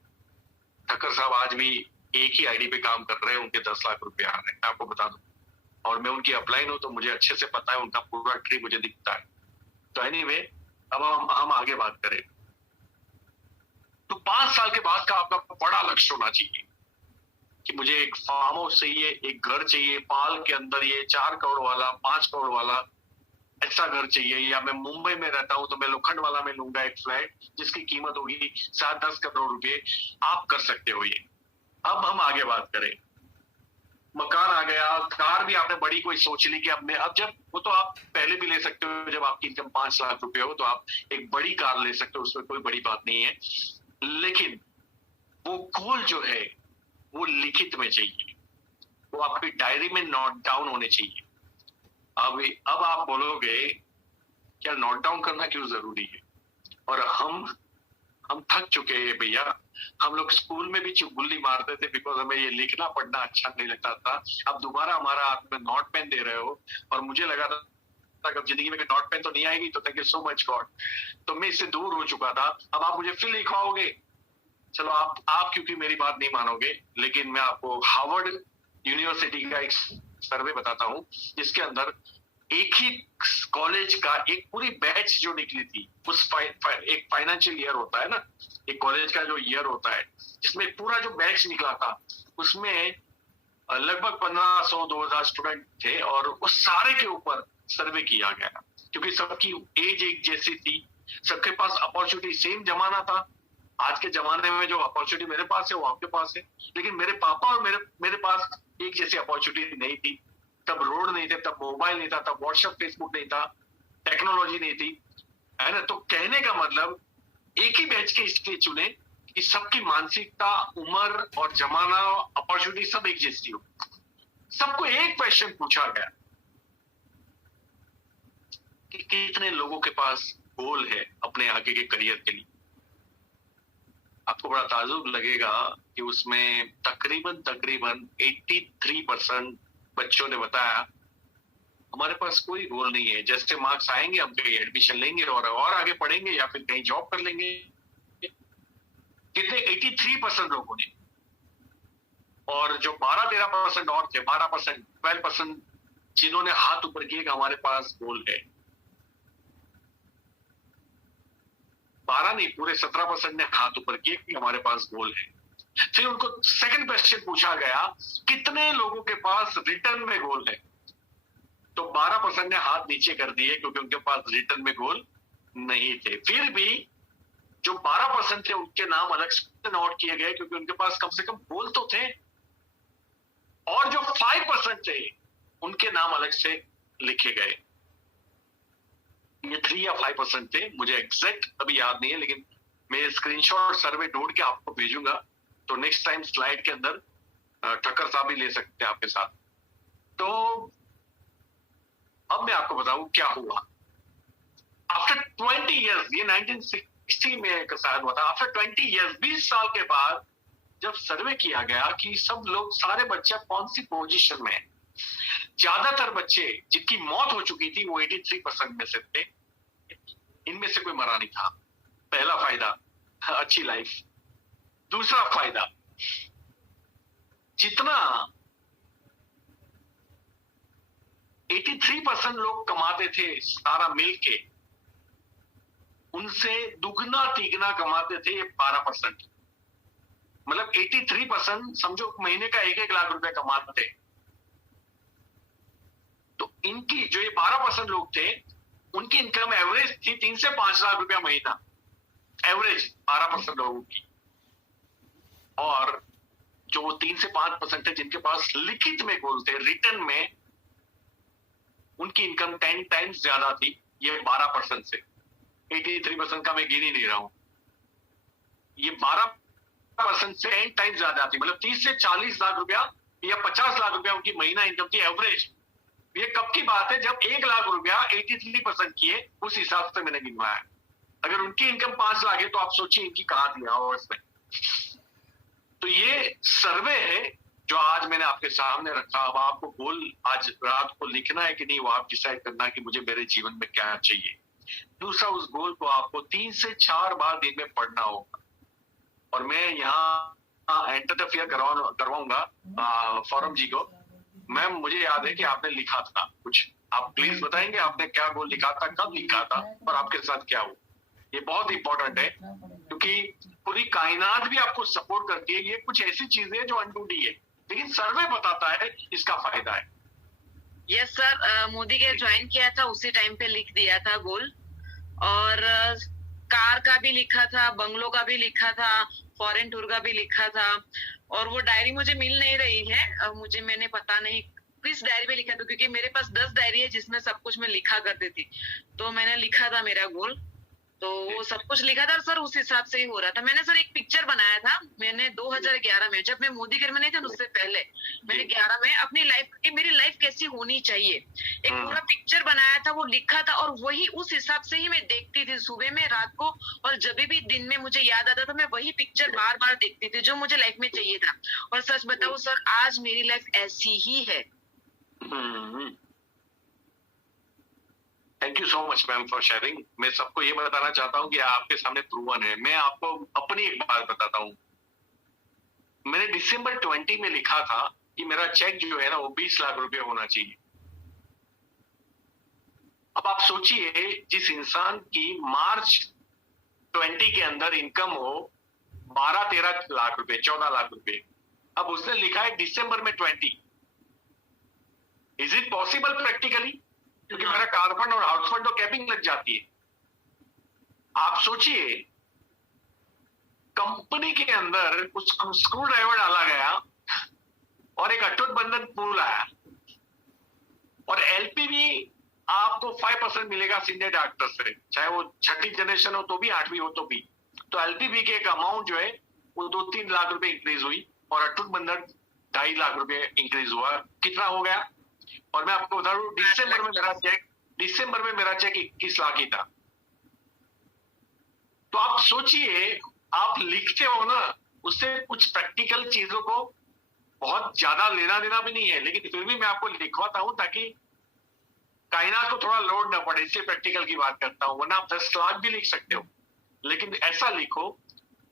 ठक्कर साहब आज भी एक ही आईडी पे काम कर रहे हैं, उनके 10 लाख रुपए आ रहे हैं, आपको बता दूं। और मैं उनकी अपलाइन हूं तो मुझे अच्छे से पता है, उनका पूरा ट्री मुझे दिखता है। तो एनीवे, अब हम आगे बात करें तो 5 साल के बाद का आपका बड़ा लक्ष्य होना चाहिए कि मुझे एक फार्म हाउस चाहिए, एक घर चाहिए पाल के अंदर, ये 4 करोड़ वाला 5 करोड़ वाला ऐसा घर चाहिए। या मैं मुंबई में रहता हूं तो मैं लोखंड वाला में लूंगा एक फ्लैट जिसकी कीमत होगी 7-10 करोड़ रुपए। आप कर सकते हो ये। अब हम आगे बात करें, मकान आ गया, कार भी आपने बड़ी कोई सोच ली कि अब जब वो तो आप पहले भी ले सकते हो, जब आपकी इनकम 5 लाख रुपए हो तो आप एक बड़ी कार ले सकते हो, उसमें कोई बड़ी बात नहीं है। लेकिन वो गोल जो है वो लिखित में चाहिए, वो आपकी डायरी में नोट डाउन होने चाहिए। अब आप बोलोगे क्या नोट डाउन करना क्यों जरूरी है? और हम थक चुके हैं भैया। हम लोग स्कूल में भी चुगली मारते थे बिकॉज हमें ये लिखना पढ़ना अच्छा नहीं लगता था। अब दोबारा हमारा हाथ में नोट पेन दे रहे हो, और मुझे लगा था अब जिंदगी में नोट पेन तो नहीं आएगी, तो thank you so much God. तो मैं इससे दूर हो चुका था। अब आप मुझे फिर लिखवाओगे, चलो आप क्योंकि मेरी बात नहीं मानोगे, लेकिन मैं आपको हार्वर्ड यूनिवर्सिटी का एक सर्वे बताता हूं जिसके अंदर एक ही कॉलेज का एक पूरी बैच जो निकली थी, उस एक फाइनेंशियल ईयर होता है ना, एक कॉलेज का जो ईयर होता है जिसमें पूरा जो बैच निकला था, उसमें लगभग 1500-2000 स्टूडेंट थे और उस सारे के ऊपर सर्वे किया गया क्योंकि सबकी एज एक जैसी थी, सबके पास अपॉर्चुनिटी सेम जमाना था। आज के जमाने में जो अपॉर्चुनिटी मेरे पास है वो आपके पास है, लेकिन मेरे पापा और मेरे पास एक जैसी अपॉर्चुनिटी नहीं थी। तब रोड नहीं थे, तब मोबाइल नहीं था, तब व्हाट्सएप फेसबुक नहीं था, टेक्नोलॉजी नहीं थी, है ना। तो कहने का मतलब एक ही बैच के इसलिए चुने कि सबकी मानसिकता, उम्र और जमाना, अपॉर्चुनिटी सब एक जैसी हो। सबको एक क्वेश्चन पूछा गया कि कितने लोगों के पास गोल है अपने आगे के करियर के लिए। आपको बड़ा ताजुब लगेगा कि उसमें तकरीबन 83% बच्चों ने बताया हमारे पास कोई गोल नहीं है, जैसे मार्क्स आएंगे हम कहीं एडमिशन लेंगे और आगे पढ़ेंगे या फिर कहीं जॉब कर लेंगे। कितने 83% लोगों ने। और जो 12-13% और थे, 12% 12% जिन्होंने हाथ ऊपर किए कि हमारे पास गोल है। 12 नहीं, पूरे 17% ने हाथ ऊपर किए कि हमारे पास गोल है। फिर उनको सेकंड क्वेश्चन पूछा गया कितने लोगों के पास रिटर्न में गोल है, तो 12% ने हाथ नीचे कर दिए क्योंकि उनके पास रिटर्न में गोल नहीं थे। फिर भी जो 12% थे उनके नाम अलग से नोट किए गए क्योंकि उनके पास कम से कम गोल तो थे, और जो 5% थे उनके नाम अलग से लिखे गए। ये 3 या 5% थे, मुझे एग्जैक्ट अभी याद नहीं है, लेकिन मैं स्क्रीनशॉट सर्वे ढूंढ के आपको भेजूंगा, तो नेक्स्ट टाइम स्लाइड के अंदर ठक्कर साहब भी ले सकते हैं आपके साथ। तो अब मैं आपको बताऊं क्या हुआ आफ्टर 20 इयर्स। ये 1960 में शायद हुआ था। आफ्टर 20 इयर्स, 20 साल के बाद जब सर्वे किया गया कि सब लोग, सारे बच्चे कौन सी पोजीशन में है, ज्यादातर बच्चे जिनकी मौत हो चुकी थी वो 83% में से थे। इनमें से कोई मरा नहीं था। पहला फायदा, अच्छी लाइफ। दूसरा फायदा, जितना 83% लोग कमाते थे सारा मिल के, उनसे दुगना तिगना कमाते थे ये 12%। मतलब 83% समझो महीने का 1-1 लाख रुपए कमाते। तो इनकी जो ये 12% लोग थे, उनकी इनकम एवरेज थी 3 से 5 लाख रुपया महीना, एवरेज 12% लोगों की। और जो 3 से 5% है जिनके पास लिखित में गोल थे, रिटर्न में, उनकी इनकम 10 टाइम्स ज्यादा थी ये 12% से। 83% का मैं गिन ही नहीं रहा हूं, ये 12% से 10 टाइम्स ज्यादा थी। मतलब 30 से 40 लाख रुपया या 50 लाख रुपया उनकी महीना इनकम थी एवरेज। ये कब की बात है? जब 1 लाख रुपया 83% किए, उस हिसाब से मैंने गिनवाया। अगर उनकी इनकम 5 लाख है तो आप सोचिए इनकी कहां थी आवर्स में। तो ये सर्वे है जो आज मैंने आपके सामने रखा। अब आपको गोल आज रात को लिखना है कि नहीं, वो आप डिसाइड करना कि मुझे मेरे जीवन में क्या चाहिए। दूसरा, उस गोल को आपको 3 से 4 बार दिन में पढ़ना होगा। और मैं यहाँ इंटरफियर करवाऊंगा फॉरम जी को। मैम, मुझे याद है कि आपने लिखा था कुछ, आप प्लीज बताएंगे आपने क्या गोल लिखा था, कब लिखा था और आपके साथ क्या हुआ? ये बहुत इंपॉर्टेंट है क्योंकि पूरी कायनात भी आपको सपोर्ट करती है। ये कुछ ऐसी चीजें हैं जो अनडूडी है, लेकिन सर्वे बताता है इसका फायदा है। यस सर, मोदी के ज्वाइन किया था उसी टाइम पे लिख दिया था गोल। और कार का भी लिखा था, बंगलो का भी लिखा था, फॉरेन टूर का भी लिखा था। और वो डायरी मुझे मिल नहीं रही है, मुझे, मैंने पता नहीं किस डायरी में लिखा था, क्योंकि मेरे पास 10 डायरी है जिसमें सब कुछ मैं लिखा करती थी। तो मैंने लिखा था मेरा गोल, तो वो सब कुछ लिखा था सर, उस हिसाब से ही हो रहा था। मैंने सर एक पिक्चर बनाया था, मैंने 2011 में, जब मैं मोदी घर में नहीं थी उससे पहले, मैंने 11 में अपनी लाइफ की, मेरी लाइफ कैसी होनी चाहिए, एक पूरा पिक्चर बनाया था, वो लिखा था। और वही उस हिसाब से ही मैं देखती थी सुबह में, रात को, और जब भी दिन में मुझे याद आता था मैं वही पिक्चर बार बार देखती थी जो मुझे लाइफ में चाहिए था। और सच बताऊं सर, आज मेरी लाइफ ऐसी ही है। Thank you so much ma'am for sharing. मैं सबको ये बताना चाहता हूँ कि आपके सामने प्रूवन है। मैं आपको अपनी एक बात बताता हूँ। मैंने दिसंबर 20 में लिखा था कि मेरा चेक जो है ना वो 20 लाख रुपए होना चाहिए। अब आप सोचिए, जिस इंसान की मार्च 20 के अंदर इनकम हो 12-13 लाख रुपए, 14 लाख रुपए, अब उसने लिखा है दिसंबर में 20। Is it possible practically? क्योंकि मेरा कार फंड और हाउस फंड तो कैपिंग लग जाती है। आप सोचिए, कंपनी के अंदर कुछ स्क्रू ड्राइवर डाला गया और एक अटूट बंधन पूल आया, और एलपीवी आपको 5% मिलेगा सीनियर डॉक्टर से, चाहे वो 6ठी जनरेशन हो तो भी, 8वीं हो तो भी। तो एलपीवी के एक अमाउंट जो है वो 2-3 लाख रुपए इंक्रीज हुई, और अटूट बंधन 2.5 लाख रुपए इंक्रीज हुआ। कितना हो गया? और मैं आपको बता दूं, दिसंबर में मेरा चेक 21 लाख ही था। तो आप सोचिए, आप लिखते हो ना, उससे कुछ प्रैक्टिकल चीजों को बहुत ज्यादा लेना देना भी नहीं है, लेकिन फिर भी मैं आपको लिखवाता हूं ताकि कायनात को थोड़ा लोड ना पड़े, इसलिए प्रैक्टिकल की बात करता हूं। वरना आप 10 लाख भी लिख सकते हो, लेकिन ऐसा लिखो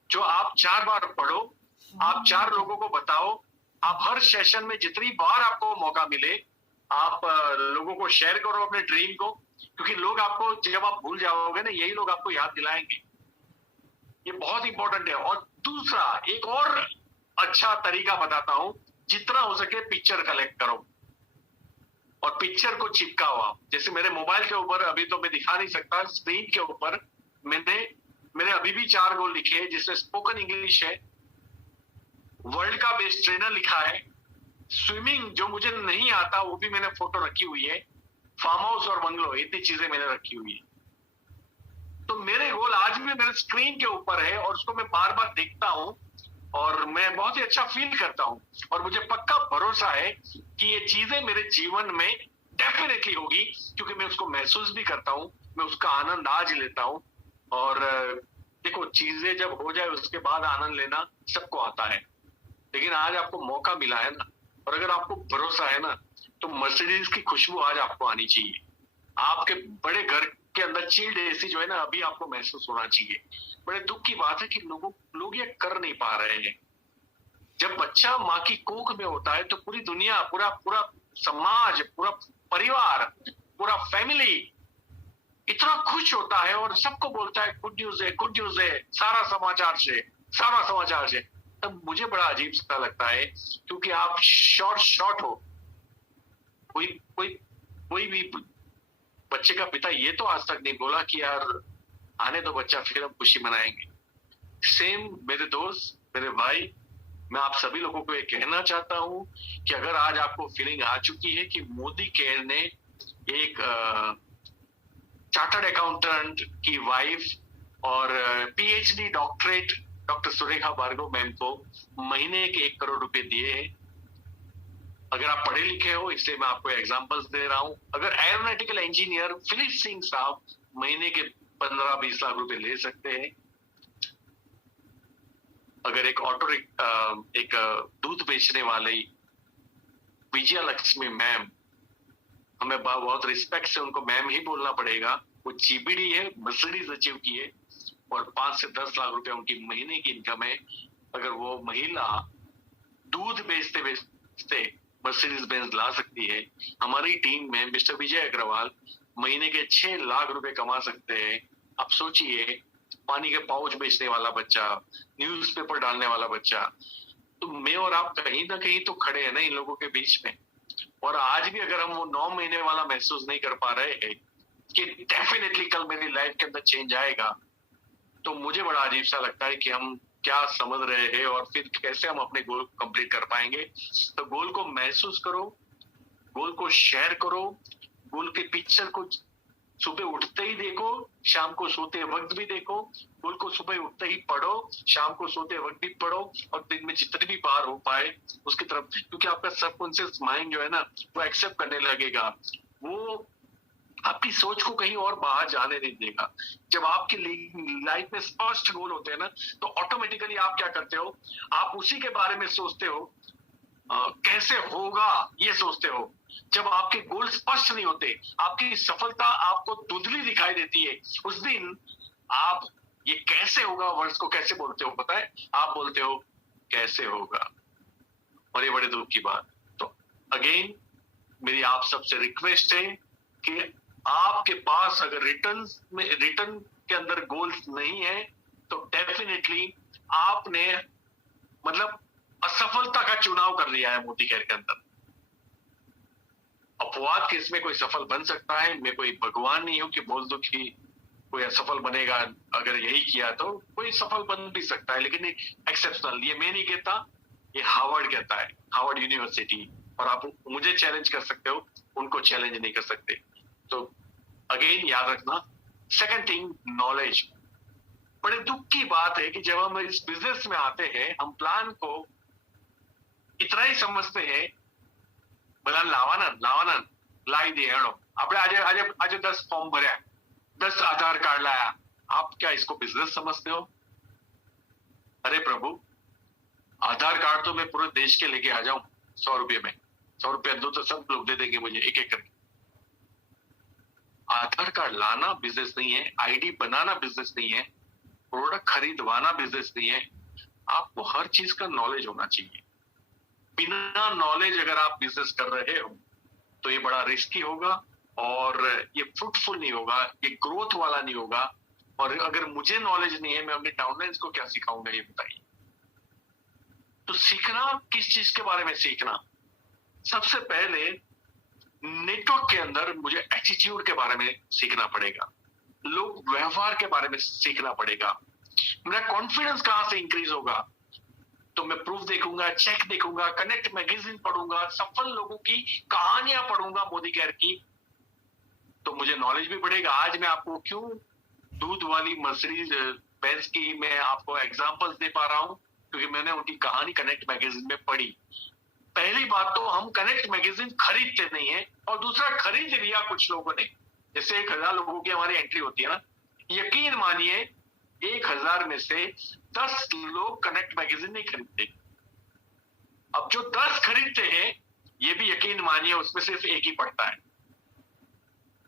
जो आप 4 बार पढ़ो, आप 4 लोगों को बताओ, आप हर सेशन में जितनी बार आपको मौका मिले आप लोगों को शेयर करो अपने ड्रीम को, क्योंकि लोग आपको, जब आप भूल जाओगे ना, यही लोग आपको याद दिलाएंगे। ये बहुत इंपॉर्टेंट है। और दूसरा, एक और अच्छा तरीका बताता हूं, जितना हो सके पिक्चर कलेक्ट करो और पिक्चर को चिपकाओ आप। जैसे मेरे मोबाइल के ऊपर, अभी तो मैं दिखा नहीं सकता, स्क्रीन के ऊपर मैंने अभी भी 4 गोल लिखे हैं, जिसमें स्पोकन इंग्लिश है, वर्ल्ड का बेस्ट ट्रेनर लिखा है, स्विमिंग जो मुझे नहीं आता वो भी मैंने फोटो रखी हुई है, फार्म हाउस और बंगलो, इतनी चीजें मैंने रखी हुई है। तो मेरे गोल आज भी मेरे स्क्रीन के ऊपर है और उसको मैं बार बार देखता हूं और मैं बहुत ही अच्छा फील करता हूं, और मुझे पक्का भरोसा है कि ये चीजें मेरे जीवन में डेफिनेटली होगी, क्योंकि मैं उसको महसूस भी करता हूं, मैं उसका आनंद आज लेता हूं। और देखो, चीजें जब हो जाए उसके बाद आनंद लेना सबको आता है, लेकिन आज आपको मौका मिला है ना, और अगर आपको भरोसा है ना, तो मर्सिडीज की खुशबू आज आपको आनी चाहिए। आपके बड़े घर के अंदर चिल्ड एसी जो है ना, अभी आपको महसूस होना चाहिए। बड़े दुख की बात है कि लोग ये कर नहीं पा रहे हैं। जब बच्चा माँ की कोख में होता है तो पूरी दुनिया, पूरा समाज, पूरा परिवार, पूरा फैमिली इतना खुश होता है और सबको बोलता है गुड न्यूज है, गुड न्यूज है, सारा समाचार से। तब मुझे बड़ा अजीब सा लगता है, क्योंकि आप शॉर्ट हो। कोई कोई कोई भी बच्चे का पिता ये तो आज तक नहीं बोला कि यार आने दो बच्चा, फिर हम खुशी मनाएंगे। सेम मेरे दोस्त, मेरे भाई, मैं आप सभी लोगों को ये कहना चाहता हूं कि अगर आज आपको फीलिंग आ चुकी है कि मोदी केयर ने एक चार्टर्ड अकाउंटेंट की वाइफ और PhD doctorate doctor Surekha Bhargav ma'am को महीने के 1 करोड़ रुपए दिए हैं। अगर आप पढ़े लिखे हो, इसलिए मैं आपको एग्जांपल्स दे रहा हूं। अगर एरोनॉटिकल इंजीनियर फिलिप सिंह साहब महीने के 15-20 लाख रुपए ले सकते हैं, अगर एक दूध बेचने वाले विजया लक्ष्मी मैम, हमें बहुत रिस्पेक्ट से उनको मैम ही बोलना पड़ेगा, वो जीबीडी है, मर्सिडीज अचीव की है और 5 से 10 लाख रुपए उनकी महीने की इनकम है। अगर वो महिला दूध बेचते बेचते मर्सिडीज बेंज ला सकती है, हमारी टीम में मिस्टर विजय अग्रवाल महीने के 6 लाख रुपए कमा सकते हैं। आप सोचिए, पानी के पाउच बेचने वाला बच्चा, न्यूज़पेपर डालने वाला बच्चा, तो मैं और आप कहीं ना कहीं तो खड़े हैं ना इन लोगों के बीच में। और आज भी अगर हम वो 9 महीने वाला महसूस नहीं कर पा रहे हैं कि डेफिनेटली कल मेरी लाइफ के अंदर चेंज आएगा, तो मुझे बड़ा अजीब सा लगता है कि हम क्या समझ रहे हैं और फिर कैसे हम अपने गोल कंप्लीट कर पाएंगे। तो गोल को महसूस करो, गोल को शेयर करो, गोल के पिक्चर को सुबह उठते ही देखो, शाम को सोते वक्त भी देखो, गोल को सुबह उठते ही पढ़ो, शाम को सोते वक्त भी पढ़ो और दिन में जितनी भी बार हो पाए उसकी तरफ, क्योंकि आपका सबकॉन्शियस माइंड जो है ना वो एक्सेप्ट करने लगेगा, वो आपकी सोच को कहीं और बाहर जाने नहीं देगा। जब आपकी लाइफ में स्पष्ट गोल होते हैं ना, तो ऑटोमेटिकली आप क्या करते हो, आप उसी के बारे में सोचते हो, कैसे होगा ये सोचते हो। जब आपके गोल स्पष्ट नहीं होते, आपकी सफलता आपको धुंधली दिखाई देती है, उस दिन आप ये कैसे होगा वर्ड्स को कैसे बोलते हो पता है? आप बोलते हो कैसे होगा, और ये बड़े दुख की बात। तो अगेन मेरी आप सबसे रिक्वेस्ट है कि आपके पास अगर रिटर्न के अंदर गोल्स नहीं है, तो डेफिनेटली आपने मतलब असफलता का चुनाव कर लिया है मोदी केयर के अंदर। अपवाद के इसमें कोई सफल बन सकता है, मैं कोई भगवान नहीं हूं कि बोल दो कि कोई असफल बनेगा, अगर यही किया तो कोई सफल बन भी सकता है, लेकिन एक्सेप्शनल, ये मैं नहीं कहता, ये हार्वर्ड कहता है, हार्वर्ड यूनिवर्सिटी। और आप मुझे चैलेंज कर सकते हो, उनको चैलेंज नहीं कर सकते। तो अगेन याद रखना, सेकंड थिंग नॉलेज। बड़े दुख की बात है कि जब हम इस बिजनेस में आते हैं, हम प्लान को इतना ही समझते हैं, બધા લાવાના लाई दे हेड़ो, આપણે આજે 10 फॉर्म भरया, 10 आधार कार्ड लाया, आप क्या इसको बिजनेस समझते हो? अरे प्रभु, आधार कार्ड तो मैं पूरे देश के लेके आ जाऊं 100 रुपये में, 100 रुपये दो तो सब लोग दे देंगे मुझे एक एक करके। आधार कार्ड लाना बिजनेस नहीं है, आईडी बनाना बिजनेस नहीं है, प्रोडक्ट खरीदवाना बिजनेस नहीं है। आपको हर चीज का नॉलेज होना चाहिए। बिना नॉलेज अगर आप बिजनेस कर रहे हो तो ये बड़ा रिस्की होगा और ये फ्रूटफुल नहीं होगा, ये ग्रोथ वाला नहीं होगा। और अगर मुझे नॉलेज नहीं है, मैं अपने डाउनलाइंस को क्या सिखाऊंगा ये बताइए। तो सीखना, किस चीज के बारे में सीखना? सबसे पहले नेटवर्क के अंदर मुझे एटीट्यूड के बारे में सीखना पड़ेगा, लोग व्यवहार के बारे में सीखना पड़ेगा। मेरा कॉन्फिडेंस कहां से इंक्रीज होगा? तो मैं प्रूफ देखूंगा, चेक देखूंगा, कनेक्ट मैगजीन पढ़ूंगा, सफल लोगों की कहानियां पढ़ूंगा मोदी केयर की, तो मुझे नॉलेज भी बढ़ेगा। आज मैं आपको क्यों दूध वाली मर्सिडीज बेंज की मैं आपको एग्जांपल्स दे पा रहा हूं, क्योंकि मैंने उनकी कहानी कनेक्ट मैगजीन में पढ़ी। पहली बात तो हम कनेक्ट मैगजीन खरीदते नहीं है, और दूसरा खरीद लिया कुछ लोगों ने, जैसे 1000 लोगों की हमारी एंट्री होती है ना, यकीन मानिए 1000 में से 10 लोग कनेक्ट मैगजीन नहीं खरीदते। अब जो 10 खरीदते हैं, ये भी यकीन मानिए उसमें सिर्फ एक ही पढ़ता है।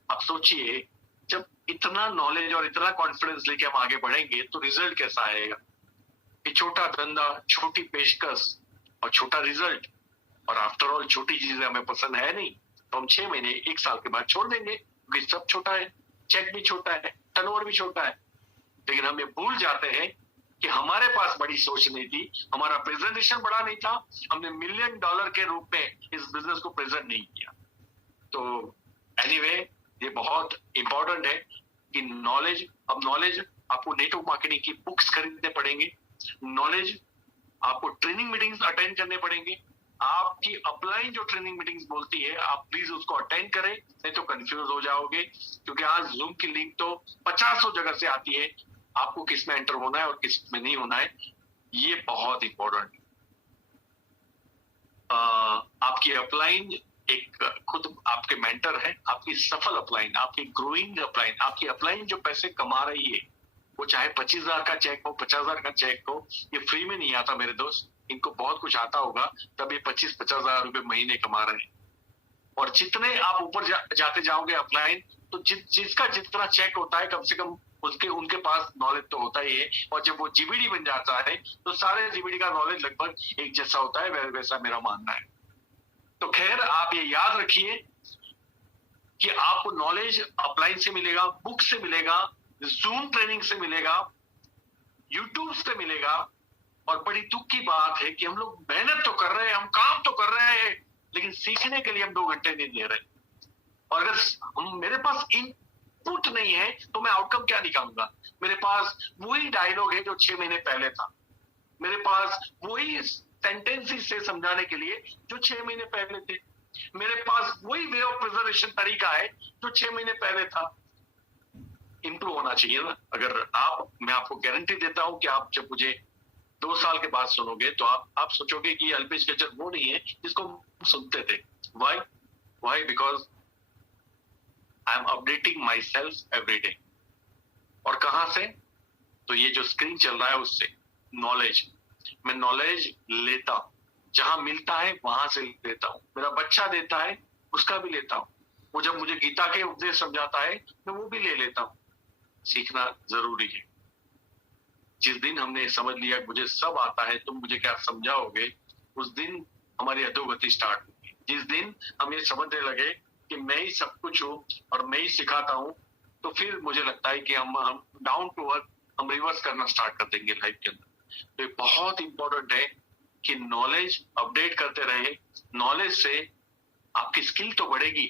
अब सोचिए, जब इतना नॉलेज और इतना कॉन्फिडेंस लेके हम आगे बढ़ेंगे तो रिजल्ट कैसा आएगा? कि छोटा धंधा, छोटी पेशकश और छोटा रिजल्ट, और आफ्टर ऑल छोटी चीजें हमें पसंद है नहीं, तो हम 6 महीने 1 साल के बाद छोड़ देंगे, क्योंकि सब छोटा है, चेक भी छोटा है, टर्नओवर भी छोटा है। लेकिन हम ये भूल जाते हैं कि हमारे पास बड़ी सोच नहीं थी, हमारा प्रेजेंटेशन बड़ा नहीं था, हमने $1 मिलियन के रूप में इस बिजनेस को प्रेजेंट नहीं किया। तो एनीवे ये बहुत इंपॉर्टेंट है कि नॉलेज आपको नेटवर्क मार्केटिंग की बुक्स खरीदने पड़ेंगे, नॉलेज आपको ट्रेनिंग मीटिंग्स अटेंड करने पड़ेंगे। आपकी अपलाइन जो ट्रेनिंग मीटिंग्स बोलती है, आप प्लीज उसको अटेंड करें, नहीं तो कंफ्यूज हो जाओगे, क्योंकि आज जूम की लिंक तो 50 जगह से आती है, आपको किस में एंटर होना है और किस में नहीं होना है, ये बहुत इंपॉर्टेंट है। आपकी अपलाइन एक खुद आपके मेंटर है, आपकी सफल अपलाइन, आपकी ग्रोइंग अपलाइन, आपकी अपलाइन जो पैसे कमा रही है, वो चाहे 25,000 का चेक हो, 50,000 का चेक हो, ये फ्री में नहीं आता मेरे दोस्त, इनको बहुत कुछ आता होगा तब ये 25-50,000 रुपए महीने कमा रहे हैं। और जितने आप ऊपर जाते जाओगे अपलाइन, तो जिसका जितना चेक होता है, कम से कम उनके पास नॉलेज तो होता ही है, और जब वो जीबीडी बन जाता है तो सारे जीबीडी का नॉलेज लगभग एक जैसा होता है, वैसा मेरा मानना है। तो खैर, आप ये याद रखिए कि आपको नॉलेज अपलाइन से मिलेगा, बुक से मिलेगा, जूम ट्रेनिंग से मिलेगा, यूट्यूब से मिलेगा। और बड़ी दुख की बात है कि हम लोग मेहनत तो कर रहे हैं, हम काम तो कर रहे हैं, लेकिन सीखने के लिए हम 2 घंटे नहीं दे रहे। और अगर मेरे पास इनपुट नहीं है तो मैं आउटकम क्या निकालूंगा? मेरे पास वही डायलॉग है जो 6 महीने पहले था, मेरे पास वही सेंटेंसेस से समझाने के लिए जो 6 महीने पहले थे, मेरे पास वही वे ऑफ प्रिजर्वेशन तरीका है जो 6 महीने पहले था। इंप्रूव होना चाहिए ना। अगर मैं आपको गारंटी देता हूं कि आप जब मुझे 2 साल के बाद सुनोगे तो आप सोचोगे कि अल्पेश गजर वो नहीं है जिसको हम सुनते थे। Why? Because I am updating myself every day. और कहां से? तो ये जो स्क्रीन चल रहा है उससे। नॉलेज, मैं नॉलेज लेता हूं, जहां मिलता है वहां से लेता हूं, मेरा बच्चा देता है उसका भी लेता हूं, वो जब मुझे गीता के उपदेश समझाता है मैं वो भी ले लेता हूं। सीखना जरूरी है। जिस दिन हमने समझ लिया मुझे सब आता है, तुम मुझे क्या समझाओगे, उस दिन हमारी अधोगति स्टार्ट होगी। जिस दिन हम ये समझने लगे कि मैं ही सब कुछ हूं और मैं ही सिखाता हूं, तो फिर मुझे लगता है कि हम डाउन टू अर्थ हम रिवर्स करना स्टार्ट कर देंगे लाइफ के अंदर। तो ये बहुत इंपॉर्टेंट है कि नॉलेज अपडेट करते रहे। नॉलेज से आपकी स्किल तो बढ़ेगी,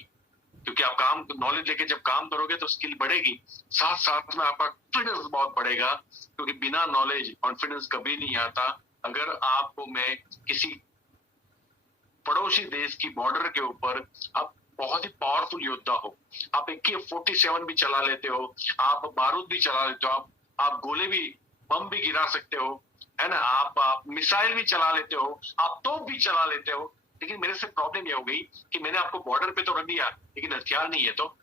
क्योंकि आप नॉलेज लेके जब काम करोगे तो स्किल बढ़ेगी, साथ साथ में आपका कॉन्फिडेंस बहुत बढ़ेगा, क्योंकि बिना नॉलेज कॉन्फिडेंस कभी नहीं आता। अगर आपको मैं किसी पड़ोसी देश की बॉर्डर के ऊपर आप बहुत ही पावरफुल योद्धा हो, आप AK-47 भी चला लेते हो, आप बारूद भी चला लेते हो, आप गोले भी, बम भी गिरा सकते हो, है ना, आप मिसाइल भी चला लेते हो, आप तोप भी चला लेते हो, लेकिन मेरे से प्रॉब्लम ये हो गई कि मैंने आपको बॉर्डर पे तो रख दिया लेकिन हथियार नहीं है तो,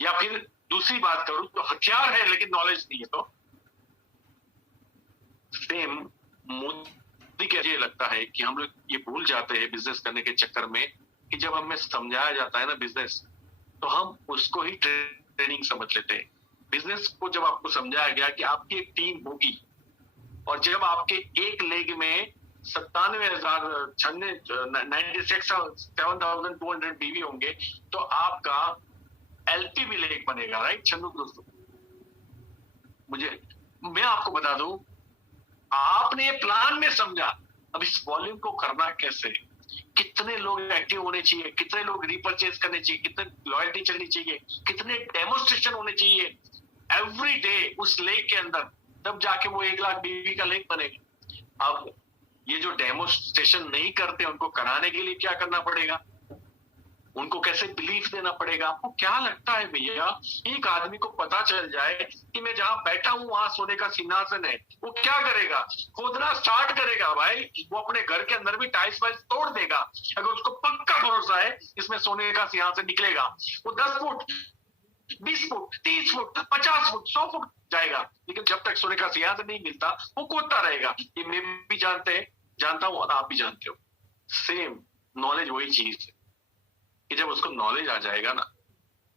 या फिर दूसरी बात करूं तो हथियार है लेकिन नॉलेज नहीं है तो। सेम मोदी के ये लगता है कि हम लोग ये भूल जाते हैं बिजनेस करने के चक्कर में कि जब हमें समझाया जाता है ना बिजनेस, तो हम उसको ही ट्रेनिंग समझ लेते हैं। बिजनेस को जब आपको समझाया गया कि आपकी एक टीम होगी, और जब आपके एक लेग में 97,200 बीवी होंगे, तो आपका LTV लेग बनेगा, राइट चंदू दोस्तों? मैं आपको बता दूं, आपने ये प्लान में समझा, अब इस वॉल्यूम को करना कैसे, कितने लोग एक्टिव होने चाहिए, कितने लोग रिपर्चेज करने चाहिए, कितने लॉयल्टी चलनी चाहिए, कितने डेमोन्स्ट्रेशन होने चाहिए एवरी डे उस लेग के अंदर, तब जाके वो 1 लाख बीवी का लेग बनेगा। अब ये जो डेमोन्स्ट्रेशन नहीं करते उनको कराने के लिए क्या करना पड़ेगा, उनको कैसे बिलीफ देना पड़ेगा? आपको क्या लगता है भैया, एक आदमी को पता चल जाए कि मैं जहां बैठा हूं वहां सोने का सिंहासन है, वो क्या करेगा? खोदना स्टार्ट करेगा भाई, वो अपने घर के अंदर भी टाइल्स वाइल्स तोड़ देगा, अगर उसको पक्का भरोसा है इसमें सोने का सिंहासन निकलेगा। वो 10 foot 20 foot 30 foot 50 foot 100 foot जाएगा, लेकिन जब तक सोने का सिंहासन नहीं मिलता वो कूदता रहेगा। ये मैं भी जानता हूं और आप भी जानते हो। सेम नॉलेज वही चीज है कि जब उसको नॉलेज आ जाएगा ना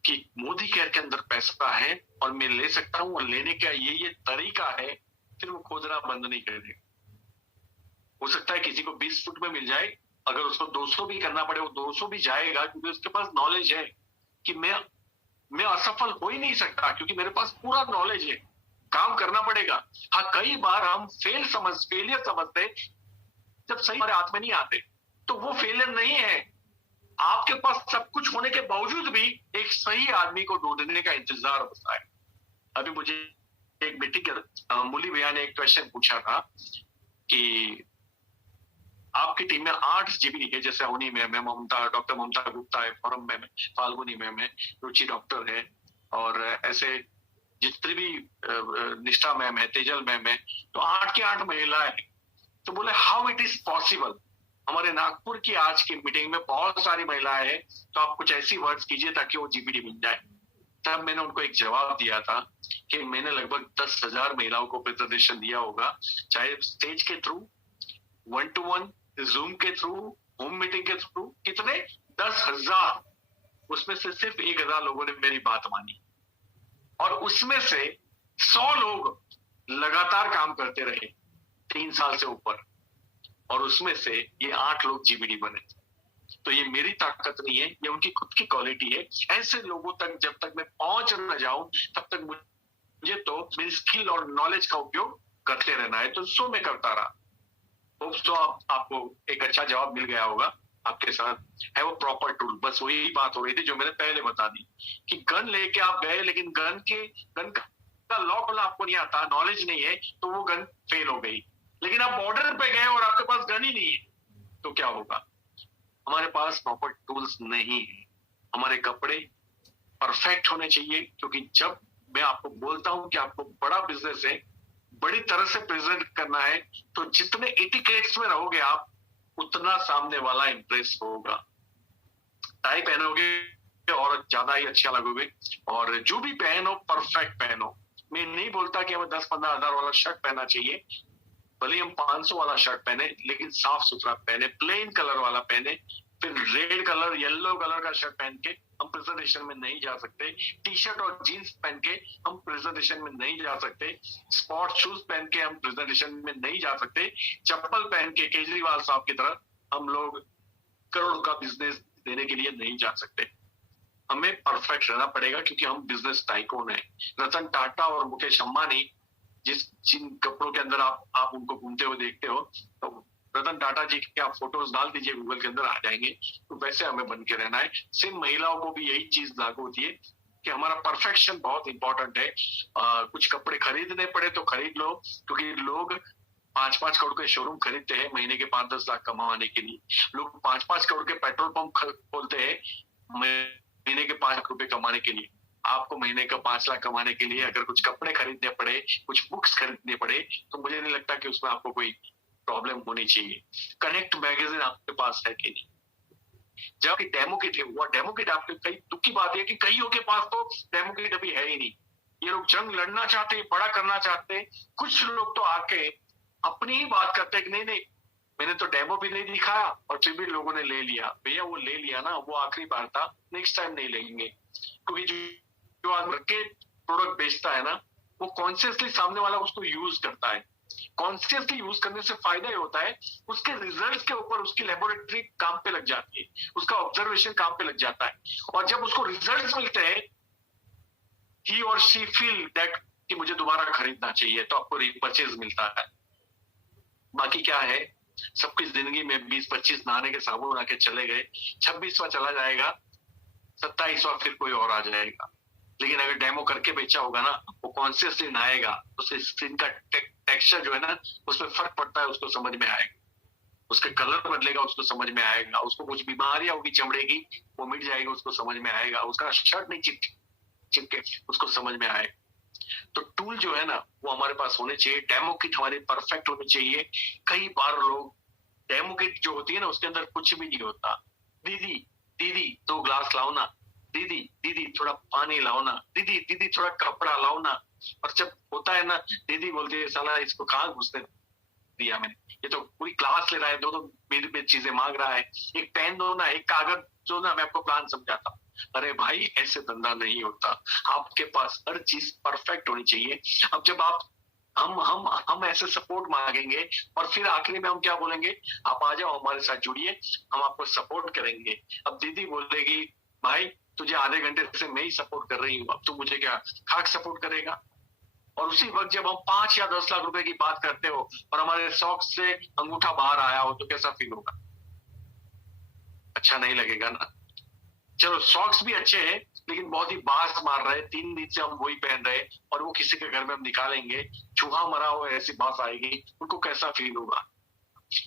कि मोदी केयर के अंदर पैसा है और मैं ले सकता हूं और लेने का ये तरीका है, फिर वो खोजना बंद नहीं करेगा। हो सकता है किसी को 20 फुट में मिल जाए, अगर उसको 200 भी करना पड़े वो 200 भी जाएगा, क्योंकि उसके पास नॉलेज है कि मैं असफल हो ही नहीं सकता, क्योंकि मेरे पास पूरा नॉलेज है। काम करना पड़ेगा। हाँ, कई बार हम फेलियर समझते जब सही हमारे हाथ में नहीं आते, तो वो फेलियर नहीं है। आपके पास सब कुछ होने के बावजूद भी एक सही आदमी को ढूंढने का इंतजार होता है। अभी मुझे एक मीटिंग के मुली भैया ने एक क्वेश्चन पूछा था कि आपकी टीम में 8 जीबी है, जैसे होनी मैम है, ममता, डॉक्टर ममता गुप्ता है, फॉरम मैम है, फाल्गुनी मैम है, रुचि डॉक्टर है, और ऐसे जितनी भी निष्ठा मैम है, तेजल मैम है, तो 8 की 8 महिलाएं हैं। तो बोले हाउ इट इज पॉसिबल। हमारे नागपुर की आज की मीटिंग में बहुत सारी महिलाएं हैं, तो आप कुछ ऐसी वर्ड्स कीजिए ताकि वो जीबीडी मिल जाए। तब मैंने उनको एक जवाब दिया था कि मैंने लगभग 10,000 महिलाओं को प्रेजेंटेशन दिया होगा, चाहे स्टेज के थ्रू, 1-to-1, जूम के थ्रू, होम मीटिंग के थ्रू, कितने 10,000। उसमें से सिर्फ 1,000 लोगों ने मेरी बात मानी, और उसमें से 100 लोग लगातार काम करते रहे 3 साल से ऊपर, और उसमें से ये 8 लोग जीबीडी बने। तो ये मेरी ताकत नहीं है, ये उनकी खुद की क्वालिटी है। ऐसे लोगों तक जब तक मैं पहुंच न जाऊं, तब तक मुझे तो मेरी स्किल और नॉलेज का उपयोग करते रहना है। तो सो मैं करता रहा। तो आपको एक अच्छा जवाब मिल गया होगा। आपके साथ है वो प्रॉपर टूल, बस वही बात हो रही थी जो मैंने पहले बता दी कि गन लेके आप गए, लेकिन गन का लॉक खोलना आपको नहीं आता, नॉलेज नहीं है, तो वो गन फेल हो गई। लेकिन आप बॉर्डर पे गए और आपके पास गन ही नहीं है, तो क्या होगा? हमारे पास प्रॉपर टूल्स नहीं है। हमारे कपड़े परफेक्ट होने चाहिए, क्योंकि जब मैं आपको बोलता हूं कि आपको बड़ा बिजनेस है, बड़ी तरह से प्रेजेंट करना है, तो जितने एटिकेट्स में रहोगे आप, उतना सामने वाला इंप्रेस होगा। टाई पहनोगे और ज्यादा ही अच्छा लगोगे, और जो भी पहनो परफेक्ट पहनो। मैं नहीं बोलता कि हमें 10-15 हजार वाला शर्ट पहनना चाहिए, भले हम 500 वाला शर्ट पहने, लेकिन साफ सुथरा पहने, प्लेन कलर वाला पहने। फिर रेड कलर, येलो कलर का शर्ट पहन के हम प्रेजेंटेशन में नहीं जा सकते। टी शर्ट और जीन्स पहन के हम प्रेजेंटेशन में नहीं जा सकते। स्पोर्ट शूज पहन के हम प्रेजेंटेशन में नहीं जा सकते। चप्पल पहन के केजरीवाल साहब की तरह हम लोग करोड़ का बिजनेस देने के लिए नहीं जा सकते। हमें परफेक्ट रहना पड़ेगा, क्योंकि हम बिजनेस टाइकून है। रतन टाटा और मुकेश अंबानी जिन कपड़ों के अंदर आप उनको घूमते हुए देखते हो, तो रतन टाटा जी के आप फोटोज डाल दीजिए गूगल के अंदर, आ जाएंगे। तो वैसे हमें बन के रहना है। सिर्फ महिलाओं को भी यही चीज लागू होती है कि हमारा परफेक्शन बहुत इंपॉर्टेंट है। कुछ कपड़े खरीदने पड़े तो खरीद लो, क्योंकि लोग 5-5 करोड़ के शोरूम खरीदते हैं महीने के 5-10 लाख कमाने के लिए। लोग 5-5 करोड़ के पेट्रोल पंप खोलते हैं महीने के 5 लाख रुपए कमाने के लिए। आपको महीने का 5 लाख कमाने के लिए अगर कुछ कपड़े खरीदने पड़े, कुछ बुक्स खरीदने पड़े, तो मुझे नहीं लगता कि उसमें आपको कोई प्रॉब्लम होनी चाहिए। कनेक्ट मैगजीन आपके पास है कि नहीं? जब डेमो किट है, वो डेमो किट आपके, कई दुख की बात है कि कईयों के पास तो डेमो किट अभी है ही नहीं। ये लोग जंग लड़ना चाहते हैं, बड़ा करना चाहते हैं। कुछ लोग तो आके अपनी ही बात करते हैं कि नहीं, मैंने तो डेमो भी नहीं दिखाया और फिर भी लोगों ने ले लिया। भैया वो ले लिया ना, वो आखिरी बार था, नेक्स्ट टाइम नहीं लेंगे। क्योंकि जो आदमी के प्रोडक्ट बेचता है ना, वो कॉन्शियसली सामने वाला उसको यूज करता है। कॉन्शियसली यूज करने से फायदा ही होता है, उसके रिजल्ट के ऊपर उसकी लेबोरेटरी काम पे लग जाती है, उसका ऑब्जर्वेशन काम पे लग जाता है, और जब उसको रिजल्ट मिलते हैं, ही और शी फील दैट कि मुझे दोबारा खरीदना चाहिए, तो आपको रीपरचेज मिलता है। बाकी क्या है, सबकी जिंदगी में 20-25 नहाने के साबुन आके चले गए, 26वां चला जाएगा, 27वां फिर कोई और आ जाएगा। लेकिन अगर डेमो करके बेचा होगा ना, वो कॉन्शियसली नहाएगा, उससे स्किन का टेक्सचर जो है ना, उसमें फर्क पड़ता है, उसको समझ में आएगा। उसका कलर बदलेगा, उसको समझ में आएगा। उसको कुछ बीमारियां होगी चमड़े की, वो मिट जाएगी, उसको समझ में आएगा। उसका शर्ट नहीं चिपके, उसको समझ में आएगा। तो टूल जो है ना, वो हमारे पास होने चाहिए। डेमो किट हमारी परफेक्ट होनी चाहिए। कई बार लोग डेमो किट जो होती है ना, उसके अंदर कुछ भी नहीं होता। दीदी दीदी 2 ग्लास लाओ ना, दीदी दीदी थोड़ा पानी लाओ ना, दीदी दीदी थोड़ा कपड़ा लाओ ना। और जब होता है ना, दीदी बोलती है साला इसको कहाँ घुसने दिया मैंने, ये तो पूरी क्लास ले रहा है, 2-2 मेरी चीजें मांग रहा है, एक पेन दो ना, एक कागज दो ना, मैं आपको प्लान समझाता हूँ। अरे भाई, ऐसे धंधा नहीं होता। आपके पास हर चीज परफेक्ट होनी चाहिए। अब जब आप हम ऐसे सपोर्ट मांगेंगे और फिर आखिरी में हम क्या बोलेंगे, आप आ जाओ हमारे साथ जुड़िए, हम आपको सपोर्ट करेंगे। अब दीदी बोलेगी भाई तुझे आधे घंटे से मैं ही सपोर्ट कर रही हूँ, अब तू मुझे क्या खाक सपोर्ट करेगा। और उसी वक्त जब हम 5 या 10 लाख रुपए की बात करते हो और हमारे शौक से अंगूठा बाहर आया हो तो कैसा फील होगा? अच्छा नहीं लगेगा ना। चलो सॉक्स भी अच्छे हैं लेकिन बहुत ही बास मार रहे, 3 दिन से हम वही पहन रहे और वो किसी के घर में हम निकालेंगे, चूहा मरा हो ऐसी बात आएगी, उनको कैसा फील होगा?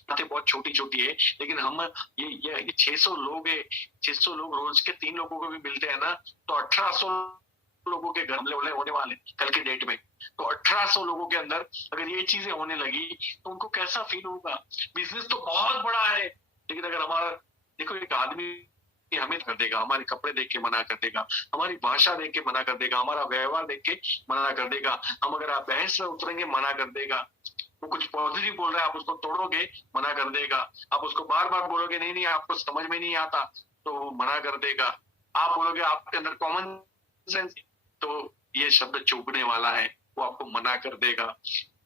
बातें बहुत छोटी छोटी है लेकिन हम ये 600 लोग है, 600 लोग रोज के 3 लोगों को भी मिलते हैं ना, तो 1800 लोगों के घर होने वाले कल के डेट में। तो 1800 लोगों के अंदर अगर ये चीजें होने लगी तो उनको कैसा फील होगा? बिजनेस तो बहुत बड़ा है लेकिन अगर हमारा, देखो एक आदमी हमें कर देगा, हमारे कपड़े देख के मना कर देगा, हमारी भाषा देख के मना कर देगा, हमारा व्यवहार देख के मना कर देगा, हम अगर आप बहस में उतरेंगे मना कर देगा, वो कुछ पॉजिटिव बोल रहा है आप उसको तोड़ोगे मना कर देगा, आप उसको बार बार बोलोगे नहीं नहीं आपको समझ में नहीं आता तो वो मना कर देगा, आप बोलोगे आपके अंदर कॉमन सेंस तो ये शब्द चुभने वाला है, वो आपको मना कर देगा।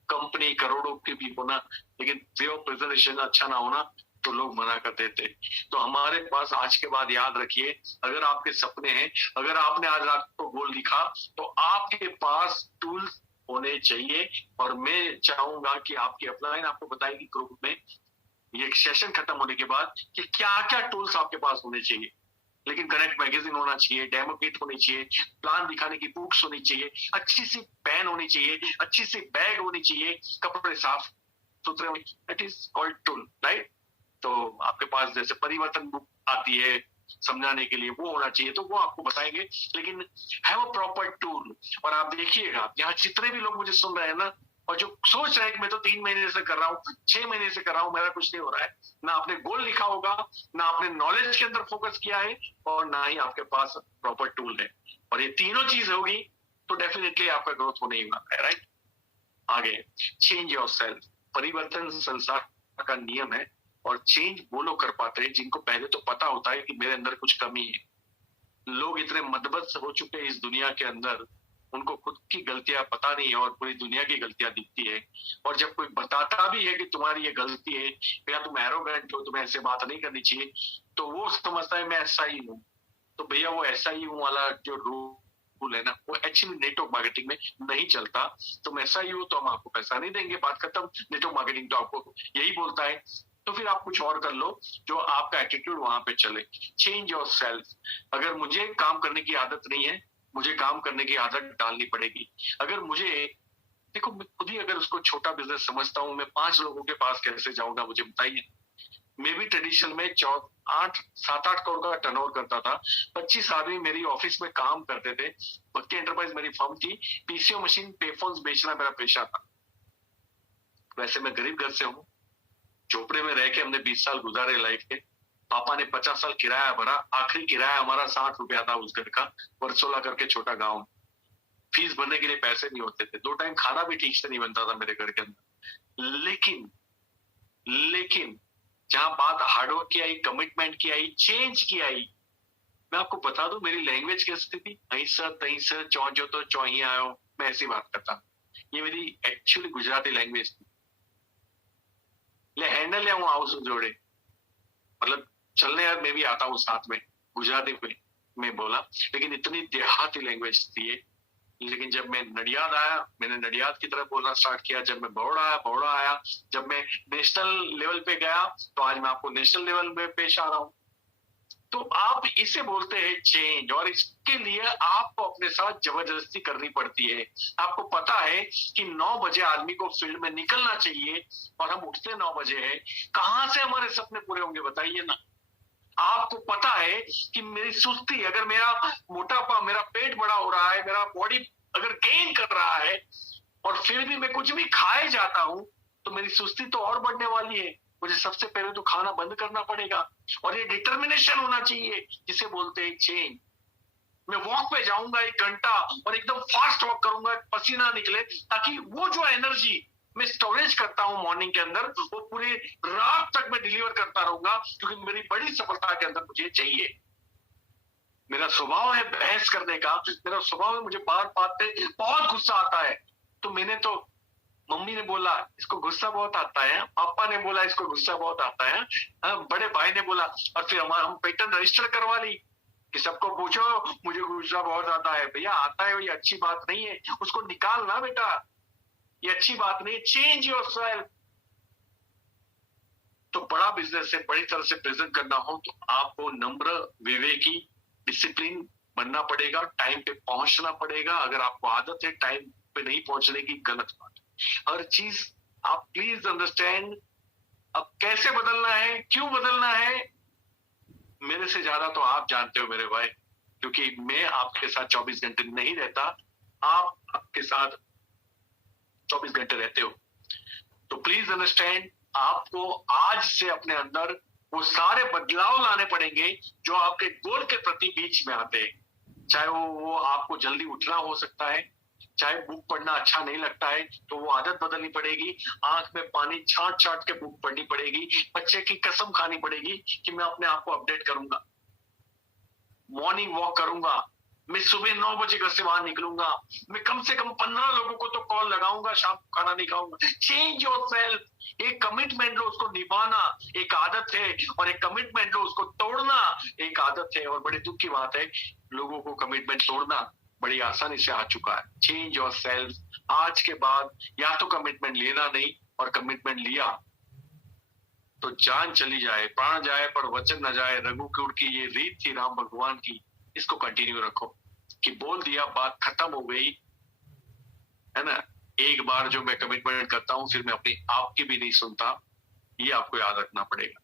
कंपनी करोड़ों की भी होना लेकिन वे ऑफ प्रेजेंटेशन अच्छा ना होना तो लोग मना कर देते। तो हमारे पास आज के बाद याद रखिए, अगर आपके सपने हैं, अगर आपने आज रात को गोल लिखा तो आपके पास टूल्स होने चाहिए। और मैं चाहूंगा कि आपकी अपलाइन आपको बताएगी ग्रुप में ये सेशन खत्म होने के बाद कि क्या क्या टूल्स आपके पास होने चाहिए। लेकिन करेक्ट मैगजीन होना चाहिए, डेमो किट होनी चाहिए, प्लान दिखाने की बुक्स होनी चाहिए, अच्छी सी पेन होनी चाहिए, अच्छी सी बैग होनी चाहिए, कपड़े साफ सुथरे होने, that is called tool, right. तो आपके पास जैसे परिवर्तन बुक आती है समझाने के लिए, वो होना चाहिए, तो वो आपको बताएंगे। लेकिन हैव अ प्रॉपर टूल। और आप देखिएगा यहाँ जितने भी लोग मुझे सुन रहे हैं ना, और जो सोच रहे हैं कि मैं तो 3 महीने से कर रहा हूँ, 6 महीने से कर रहा हूँ, मेरा कुछ नहीं हो रहा है, ना आपने गोल लिखा होगा, ना आपने नॉलेज के अंदर फोकस किया है, और ना ही आपके पास प्रॉपर टूल है। और ये तीनों चीज होगी तो डेफिनेटली आपका ग्रोथ होने ही वाला है, राइट। आगे, चेंज योर सेल्फ। परिवर्तन संसार का नियम है और चेंज वो लोग कर पाते हैं जिनको पहले तो पता होता है कि मेरे अंदर कुछ कमी है। लोग इतने मदबस हो चुके हैं इस दुनिया के अंदर, उनको खुद की गलतियां पता नहीं है और पूरी दुनिया की गलतियां दिखती है। और जब कोई बताता भी है कि तुम्हारी ये गलती है या तुम एरोगेंट हो, तुम्हें ऐसे बात नहीं करनी चाहिए, तो वो समझता है मैं ऐसा ही हूँ। तो भैया वो ऐसा ही हूँ वाला जो रूल है ना, वो एक्चुअली नेटवर्क मार्केटिंग में नहीं चलता। तुम ऐसा ही हो तो हम आपको पैसा नहीं देंगे, बात खत्म। नेटवर्क मार्केटिंग तो आपको यही बोलता है। तो फिर आप कुछ और कर लो जो आपका एटीट्यूड वहां पे चले। Change your self. अगर मुझे काम करने की आदत नहीं है, मुझे काम करने की आदत डालनी पड़ेगी। अगर मुझे, देखो मैं खुद ही अगर उसको छोटा बिजनेस समझता हूँ, मैं 5 लोगों के पास कैसे जाऊंगा मुझे बताइए। मैं भी ट्रेडिशनल में 7-8 करोड़ का टर्नओवर करता था, 25 आदमी मेरी ऑफिस में काम करते थे। भक्ति एंटरप्राइज मेरी फर्म थी, पीसीओ मशीन पेफोन्स बेचना मेरा पेशा था। वैसे मैं गरीब घर से हूँ, झोपड़े में रह के हमने 20 साल गुजारे लाइफ के। पापा ने 50 साल किराया भरा, आखिरी किराया हमारा 60 रुपया था उस घर का, वर्सोला करके छोटा गांव। फीस भरने के लिए पैसे नहीं होते थे, 2 टाइम खाना भी ठीक से नहीं बनता था मेरे घर के अंदर। लेकिन जहां बात हार्डवर्क की आई, कमिटमेंट की आई, चेंज की आई, मैं आपको बता दूं मेरी लैंग्वेज कैसी थी, अही सर तही सर चौ जो तो चौ ही आयो, मैं ऐसी बात करता। ये मेरी एक्चुअली गुजराती लैंग्वेज थी। ले हैंडल ले हाउस जोड़े, मतलब चलने यार मैं भी आता हूँ साथ में, गुजराती में मैं बोला, लेकिन इतनी देहाती लैंग्वेज थी ये। लेकिन जब मैं नडियाद आया, मैंने नडियाद की तरफ बोलना स्टार्ट किया। जब मैं बड़ौदा आया, जब मैं नेशनल लेवल पे गया, तो आज मैं आपको नेशनल लेवल पे पेश आ रहा हूँ। तो आप इसे बोलते हैं चेंज, और इसके लिए आपको अपने साथ जबरदस्ती करनी पड़ती है। आपको पता है कि 9 बजे आदमी को फील्ड में निकलना चाहिए और हम उठते 9 बजे हैं, कहां से हमारे सपने पूरे होंगे बताइए ना। आपको पता है कि मेरी सुस्ती, अगर मेरा मोटापा, मेरा पेट बड़ा हो रहा है, मेरा बॉडी अगर गेन कर रहा है और फिर भी मैं कुछ भी खाए जाता हूं, तो मेरी सुस्ती तो और बढ़ने वाली है। मुझे सबसे पहले तो खाना बंद करना पड़ेगा, और ये डिटर्मिनेशन होना चाहिए जिसे बोलते हैं चेंज। मैं वॉक पे जाऊंगा 1 घंटा और एकदम फास्ट वॉक करूंगा, पसीना निकले, ताकि वो जो एनर्जी मैं स्टोरेज करता हूं मॉर्निंग के अंदर, वो पूरी रात तक मैं डिलीवर करता रहूंगा, क्योंकि मेरी बड़ी सफलता के अंदर मुझे चाहिए। मेरा स्वभाव है बहस करने का, मेरा स्वभाव है, मुझे बात पे बहुत गुस्सा आता है। तो मैंने तो मम्मी ने बोला इसको गुस्सा बहुत आता है, पापा ने बोला इसको गुस्सा बहुत आता है, बड़े भाई ने बोला, और फिर हम पेटेंट रजिस्टर करवा ली कि सबको पूछो मुझे गुस्सा बहुत आता है। भैया आता है, ये अच्छी बात नहीं है, उसको निकालना बेटा, ये अच्छी बात नहीं है। Change yourself. तो बड़ा बिजनेस है, बड़ी तरह से प्रेजेंट करना हो तो आपको नम्र, विवेकी, डिसिप्लिन बनना पड़ेगा, टाइम पे पहुंचना पड़ेगा। अगर आपको आदत है टाइम पे नहीं पहुंचने की, गलत बात है। हर चीज आप प्लीज अंडरस्टैंड। अब कैसे बदलना है, क्यों बदलना है, मेरे से ज्यादा तो आप जानते हो मेरे भाई, क्योंकि मैं आपके साथ 24 घंटे नहीं रहता, आप आपके साथ 24 घंटे रहते हो। तो प्लीज अंडरस्टैंड, आपको आज से अपने अंदर वो सारे बदलाव लाने पड़ेंगे जो आपके गोल के प्रति बीच में आते हैं। चाहे वो आपको जल्दी उठना हो सकता है, चाहे बुक पढ़ना अच्छा नहीं लगता है तो वो आदत बदलनी पड़ेगी, आंख में पानी छाट छाट के बुक पढ़नी पड़ेगी, बच्चे की कसम खानी पड़ेगी कि मैं अपने आप को अपडेट करूंगा, मॉर्निंग वॉक करूंगा, मैं सुबह 9 बजे घर से बाहर निकलूंगा, मैं कम से कम 15 लोगों को तो कॉल लगाऊंगा, शाम को खाना नहीं खाऊंगा। Change yourself. एक कमिटमेंट लो, उसको निभाना एक आदत है, और एक कमिटमेंट लो, उसको तोड़ना एक आदत है। और बड़ी दुख की बात है, लोगों को कमिटमेंट तोड़ना बड़ी आसानी से आ चुका है। Change yourself. आज के बाद या तो कमिटमेंट लेना नहीं, और कमिटमेंट लिया तो जान चली जाए, प्राण जाए पर वचन न जाए, रघुकुल की ये रीत थी राम भगवान की, इसको कंटिन्यू रखो कि बोल दिया बात खत्म हो गई, है ना। एक बार जो मैं कमिटमेंट करता हूं फिर मैं अपनी आपकी भी नहीं सुनता, ये आपको याद रखना पड़ेगा।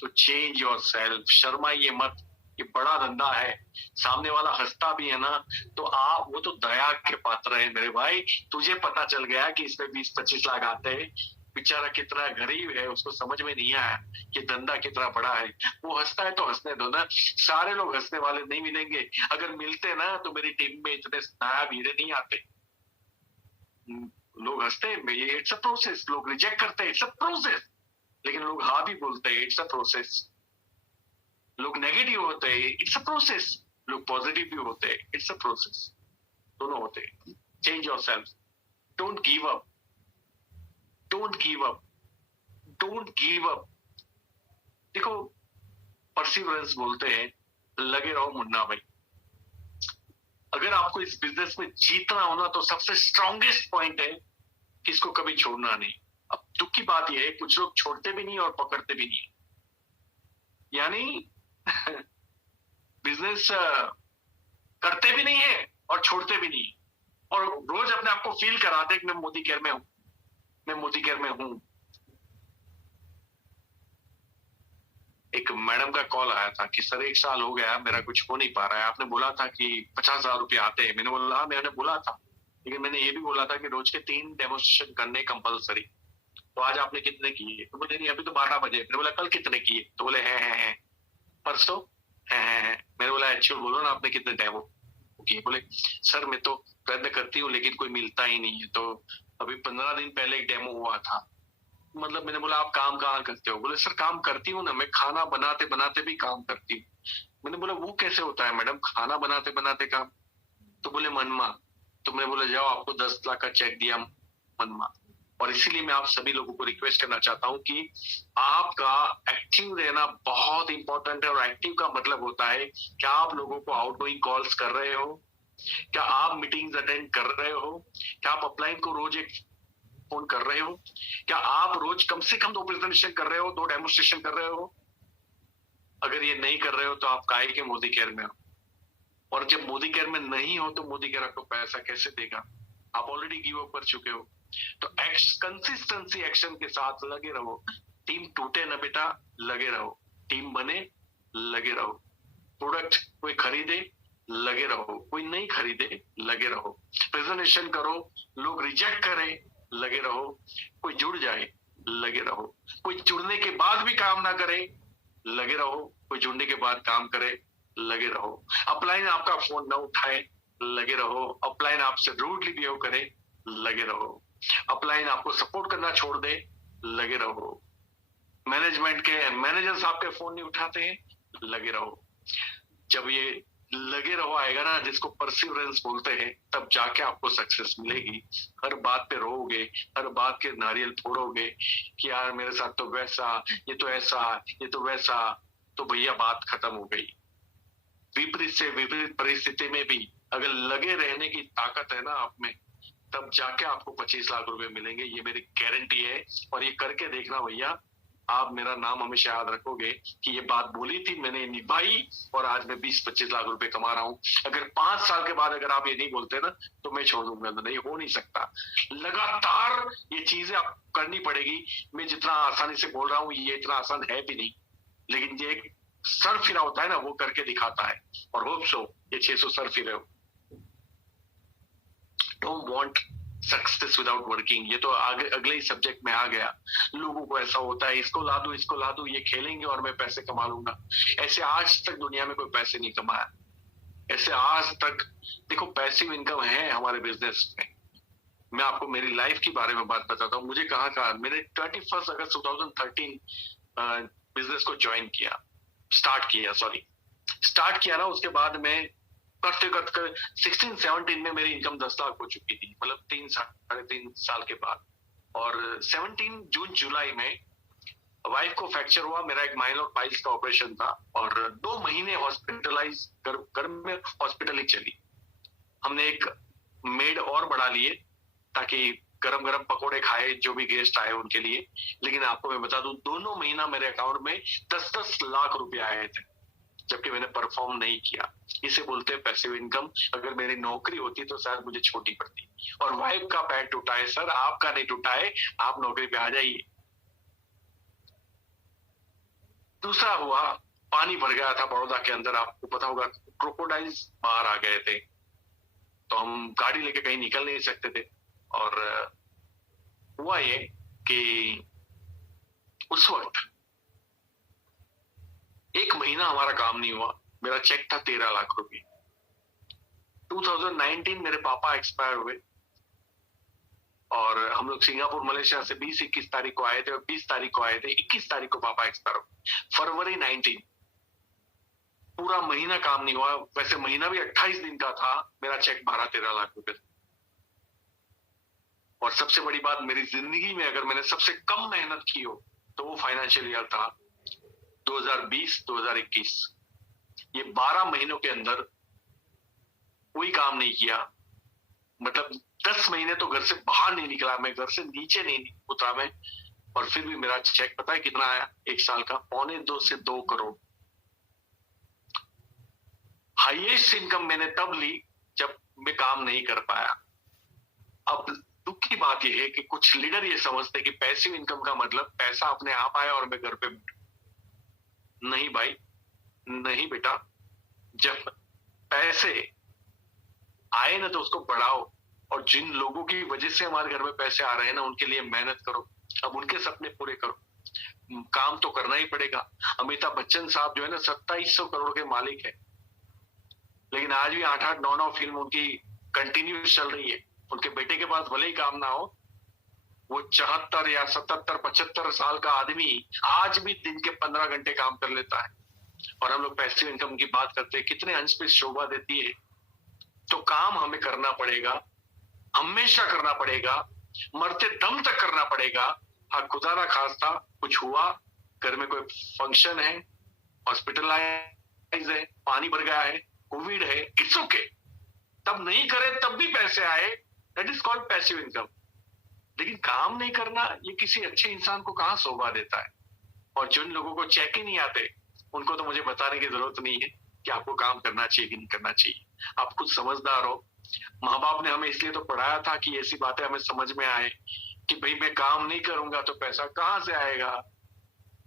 तो चेंज योरसेल्फ, शर्माइए मत, ये बड़ा धंधा है। सामने वाला हंसता भी है ना, तो आप वो तो दया के पात्र है मेरे भाई। तुझे पता चल गया कि इसमें 20-25 लाख आते हैं, बेचारा कितना गरीब है, उसको समझ में नहीं आया कि धंधा कितना बड़ा है। वो हंसता है तो हंसने दो ना, सारे लोग हंसने वाले नहीं मिलेंगे। अगर मिलते ना तो मेरी टीम में इतने नायाब हीरे नहीं आते। लोग हंसते हैं, ये इट्स अ प्रोसेस, लोग रिजेक्ट करते हैं, इट्स अ प्रोसेस, लेकिन लोग हाँ भी बोलते हैं, इट्स अ प्रोसेस। लोग नेगेटिव होते हैं, इट्स अ प्रोसेस, लोग पॉजिटिव भी होते हैं, इट्स अ प्रोसेस, दोनों होते हैं। Change yourself, don't give up, don't give up, don't give up. देखो, परसिवरेंस बोलते हैं, लगे रहो मुन्ना भाई। अगर आपको इस बिजनेस में जीतना हो ना, तो सबसे स्ट्रॉन्गेस्ट पॉइंट है कि इसको कभी छोड़ना नहीं। अब दुख की बात यह है, कुछ लोग छोड़ते भी नहीं और पकड़ते भी नहीं, यानी बिजनेस करते भी नहीं है और छोड़ते भी नहीं, और रोज अपने आप को फील कराते कि मैं मोदी केयर में हूं, मैं मोदी केयर में हूं। एक मैडम का कॉल आया था कि सर 1 साल हो गया, मेरा कुछ हो नहीं पा रहा है, आपने बोला था कि 50,000 रुपये आते हैं। मैंने बोला हाँ, मैंने बोला था, लेकिन मैंने ये भी बोला था कि रोज के 3 डेमोन्स्ट्रेशन करने कंपलसरी। तो आज आपने कितने किए? तो बोले नहीं, अभी तो 12 बजे। मैंने बोला कल कितने किए? तो बोले हैं। परसों है। मैंने बोला एक्चुअल बोलो ना, आपने कितने डेमो किए? बोले सर मैं तो प्रयत्न करती हूँ लेकिन कोई मिलता ही नहीं है। तो अभी 15 दिन पहले एक डेमो हुआ था। मतलब मैंने बोला आप काम कहाँ करते हो? बोले सर काम करती हूँ ना, मैं खाना बनाते बनाते भी काम करती हूँ। मैंने बोला वो कैसे होता है मैडम, खाना बनाते बनाते काम? तो बोले मनमा। तो मैं बोला जाओ, आपको 10 लाख का चेक दिया मनमा। और इसीलिए मैं आप सभी लोगों को रिक्वेस्ट करना चाहता हूं कि आपका एक्टिव रहना बहुत इंपॉर्टेंट है। और एक्टिव का मतलब होता है क्या आप लोगों को आउटगोइंग कॉल्स कर रहे हो, क्या आप मीटिंग्स अटेंड कर रहे हो, क्या आप अपलाइन को रोज एक फोन कर रहे हो, क्या आप रोज कम से कम 2 प्रेजेंटेशन कर रहे हो, 2 डेमोन्स्ट्रेशन कर रहे हो? अगर ये नहीं कर रहे हो तो आप काहे के मोदी केयर में हो? और जब मोदी केयर में नहीं हो तो मोदी केयर आपको पैसा कैसे देगा? आप ऑलरेडी गिव अप कर चुके हो। तो कंसिस्टेंसी एक्शन के साथ लगे रहो। टीम टूटे ना बेटा, लगे रहो। टीम बने, लगे रहो। प्रोडक्ट कोई खरीदे, लगे रहो। कोई नहीं खरीदे, लगे रहो। प्रेजेंटेशन करो, लोग रिजेक्ट करें, लगे रहो। कोई जुड़ जाए, लगे रहो। कोई जुड़ने के बाद भी काम ना करे, लगे रहो। कोई जुड़ने के बाद काम करे, लगे रहो। अपलाइन आपका फोन ना उठाए, लगे रहो। अपलाइन आपसे रूडली बिहेव करे, लगे रहो। अपलाइन आपको सपोर्ट करना छोड़ दे, लगे रहो। मैनेजमेंट के मैनेजर्स आपके फोन नहीं उठाते हैं, लगे रहो। जब ये लगे रहो आएगा ना, जिसको परसिवरेंस बोलते हैं, तब जाके आपको सक्सेस मिलेगी। हर बात पे रोओगे, हर बात के नारियल फोड़ोगे कि यार मेरे साथ तो वैसा, ये तो ऐसा, ये तो वैसा, तो भैया बात खत्म हो गई। विपरीत से विपरीत परिस्थिति में भी अगर लगे रहने की ताकत है ना आप में, तब जाके आपको 25 लाख रुपए मिलेंगे, ये मेरी गारंटी है। और ये करके देखना भैया, आप मेरा नाम हमेशा याद रखोगे कि ये बात बोली थी, मैंने निभाई, और आज मैं 20-25 लाख रुपए कमा रहा हूं। अगर 5 साल के बाद अगर आप ये नहीं बोलते ना, तो मैं छोड़ दूंगा। नहीं, हो नहीं सकता। लगातार ये चीजें आप करनी पड़ेगी। मैं जितना आसानी से बोल रहा हूँ, ये इतना आसान है भी नहीं, लेकिन ये एक सर फिरा होता है ना, वो करके दिखाता है। और होप सो ये 600 सर फिरे हो। Don't want success without working. ये तो आगे अगले ही सब्जेक्ट में आ गया। लोगों को ऐसा होता है, इसको ला दो, इसको ला दो, ये खेलेंगे और मैं पैसे कमा लूंगा। ऐसे आज तक दुनिया में कोई पैसे नहीं कमाया। ऐसे आज तक देखो, पैसिव इनकम है हमारे बिजनेस में। मैं आपको मेरी लाइफ के बारे में बात बताता हूँ। मुझे कहाँ कहाँ, मैंने 31 अगस्त 2013 बिजनेस को ज्वाइन किया, स्टार्ट किया ना। उसके बाद में करते करते 16-17 में मेरी इनकम 10 लाख हो चुकी थी, मतलब 3-3.5 साल के बाद। और 17 जून जुलाई में वाइफ को फ्रैक्चर हुआ। मेरा एक माइनर पाइल्स का ऑपरेशन था और 2 महीने हॉस्पिटलाइज घर में हॉस्पिटल ही चली। हमने एक मेड और बढ़ा लिए ताकि गरम गरम पकोड़े खाए जो भी गेस्ट आए उनके लिए। लेकिन आपको मैं बता दूं, दोनों महीना मेरे अकाउंट में 10-10 लाख रुपए आए थे, जबकि मैंने परफॉर्म नहीं किया। इसे बोलते हैं पैसिव इनकम। अगर मेरी नौकरी होती तो शायद मुझे छोटी पड़ती। और वाइफ का पैर टूटा है सर, आपका नहीं टूटा है, आप नौकरी पे आ जाइए। दूसरा हुआ, पानी भर गया था बड़ौदा के अंदर, आपको पता होगा, क्रोकोडाइल्स बाहर आ गए थे, तो हम गाड़ी लेके कहीं निकल नहीं सकते थे। और हुआ ये कि उस वक्त 1 महीना हमारा काम नहीं हुआ। मेरा चेक था 13 लाख रुपए। 2019 मेरे पापा एक्सपायर हुए और हम लोग सिंगापुर मलेशिया से 20-21 तारीख को आए थे और 20 तारीख को आए थे। 21 तारीख को पापा एक्सपायर हुए। फरवरी 19 पूरा महीना काम नहीं हुआ। वैसे महीना भी 28 दिन का था। मेरा चेक 12-13 लाख रुपए। और सबसे बड़ी बात, मेरी जिंदगी में अगर मैंने सबसे कम मेहनत की हो तो वो फाइनेंशियल ईयर था 2020-2021। ये 12 महीनों के अंदर कोई काम नहीं किया। मतलब 10 महीने तो घर से बाहर नहीं निकला मैं, घर से नीचे नहीं उतरा मैं। और फिर भी मेरा चेक पता है कितना आया? 1 साल का 1.25 से 2 करोड़। हाईएस्ट इनकम मैंने तब ली जब मैं काम नहीं कर पाया। अब दुख की बात यह है कि कुछ लीडर ये समझते कि पैसिव इनकम का मतलब पैसा अपने आप आए और मैं घर पे बैठूं। नहीं भाई, नहीं बेटा। जब पैसे आए ना तो उसको बढ़ाओ। और जिन लोगों की वजह से हमारे घर में पैसे आ रहे हैं ना, उनके लिए मेहनत करो। अब उनके सपने पूरे करो। काम तो करना ही पड़ेगा। अमिताभ बच्चन साहब जो है ना, 2700 करोड़ के मालिक है, लेकिन आज भी 8-8, 9-9 फिल्म उनकी कंटिन्यूस चल रही है। उनके बेटे के पास भले ही काम ना हो, वो 74 या 77, 75 साल का आदमी आज भी दिन के 15 घंटे काम कर लेता है। और हम लोग पैसिव इनकम की बात करते हैं, कितने अंश पे शोभा देती है। तो काम हमें करना पड़ेगा, हमेशा करना पड़ेगा, मरते दम तक करना पड़ेगा। हाँ, खुदा ना खास्ता कुछ हुआ, घर में कोई फंक्शन है, हॉस्पिटलाइज है, पानी भर गया है, कोविड है, इट्स ओके, तब नहीं करे तब भी पैसे आए, that is called passive income. लेकिन काम नहीं करना, ये किसी अच्छे इंसान को कहाँ शोभा देता है। और जिन लोगों को चेक ही नहीं आते, उनको तो मुझे बताने की जरूरत नहीं है कि आपको काम करना चाहिए कि नहीं करना चाहिए। आप खुद समझदार हो। माँ बाप ने हमें इसलिए तो पढ़ाया था कि ऐसी बातें हमें समझ में आए कि भाई मैं काम नहीं करूंगा तो पैसा कहाँ से आएगा।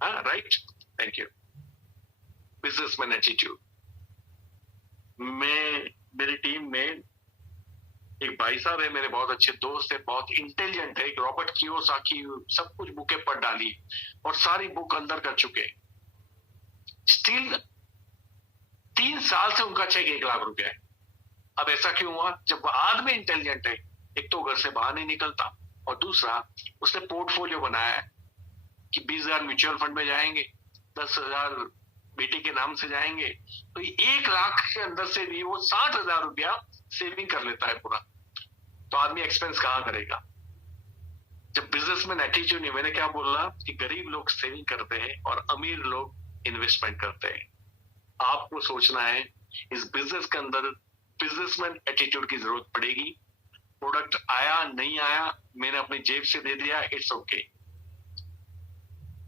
हाँ, right. Thank you. Businessman attitude. मेरी टीम में एक भाई साहब है, मेरे बहुत अच्छे दोस्त है, बहुत इंटेलिजेंट है, एक रॉबर्ट कियोसाकी। सब कुछ बुकें पढ़ डाली और सारी बुक अंदर कर चुके। स्टिल 3 साल से उनका चेक 1 लाख रुपया है। अब ऐसा क्यों हुआ? जब वो आदमी इंटेलिजेंट है, एक तो घर से बाहर नहीं निकलता, और दूसरा उसने पोर्टफोलियो बनाया है कि 20,000 म्यूचुअल फंड में जाएंगे, 10,000 बेटे के नाम से जाएंगे, तो 1 लाख के अंदर से भी वो 60,000 रुपया सेविंग कर लेता है पूरा। तो आदमी एक्सपेंस कहाँ करेगा? जब बिजनेसमैन एटीट्यूड नहीं, मैंने क्या बोला कि गरीब लोग सेविंग करते हैं और अमीर लोग इन्वेस्टमेंट करते हैं। आपको सोचना है इस बिजनेस के अंदर बिजनेसमैन एटीट्यूड की जरूरत पड़ेगी। प्रोडक्ट आया नहीं आया, मैंने अपनी जेब से दे दिया, इट्स ओके।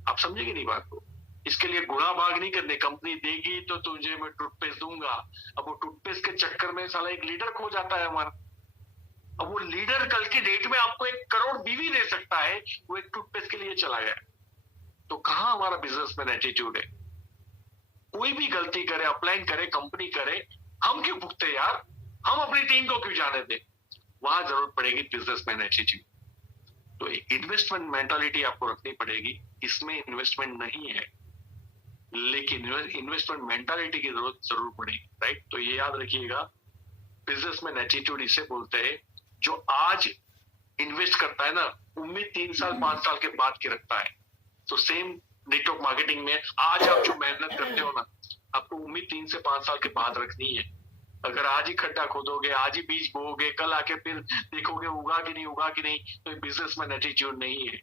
आप समझेंगे नहीं बात को? इसके लिए गुणा भाग नहीं करने, कंपनी देगी तो तुझे मैं टूथपेस्ट दूंगा। अब वो टूथपेस्ट के चक्कर में साला एक लीडर खो जाता है हमारा। अब वो लीडर कल की डेट में आपको 1 करोड़ बीवी दे सकता है, वो एक टूथपेस्ट के लिए चला गया। तो कहां हमारा बिजनेसमैन एटीट्यूड है? कोई भी गलती करे, अपलाइन करे, कंपनी करे, हम क्यों भुगते यार? हम अपनी टीम को क्यों जाने दें? वहां जरूरत पड़ेगी बिजनेसमैन एटीट्यूड। तो इन्वेस्टमेंट मेंटालिटी आपको रखनी पड़ेगी। इसमें इन्वेस्टमेंट नहीं है, लेकिन इन्वेस्टमेंट मेंटालिटी की जरूरत जरूर पड़ेगी, राइट? तो ये याद रखिएगा, बिजनेसमैन एटीट्यूड इसे बोलते हैं जो आज इन्वेस्ट करता है ना, उम्मीद 3 साल 5 साल के बाद की रखता है। तो सेम नेटवर्क मार्केटिंग में आज आप जो मेहनत करते हो ना, आपको उम्मीद 3 से 5 साल के बाद रखनी है। अगर आज ही खड्डा खोदोगे, आज ही बीज बोओगे, कल आके फिर देखोगे उगा कि नहीं उगा कि नहीं, तो ये बिजनेसमैन एटीट्यूड नहीं है।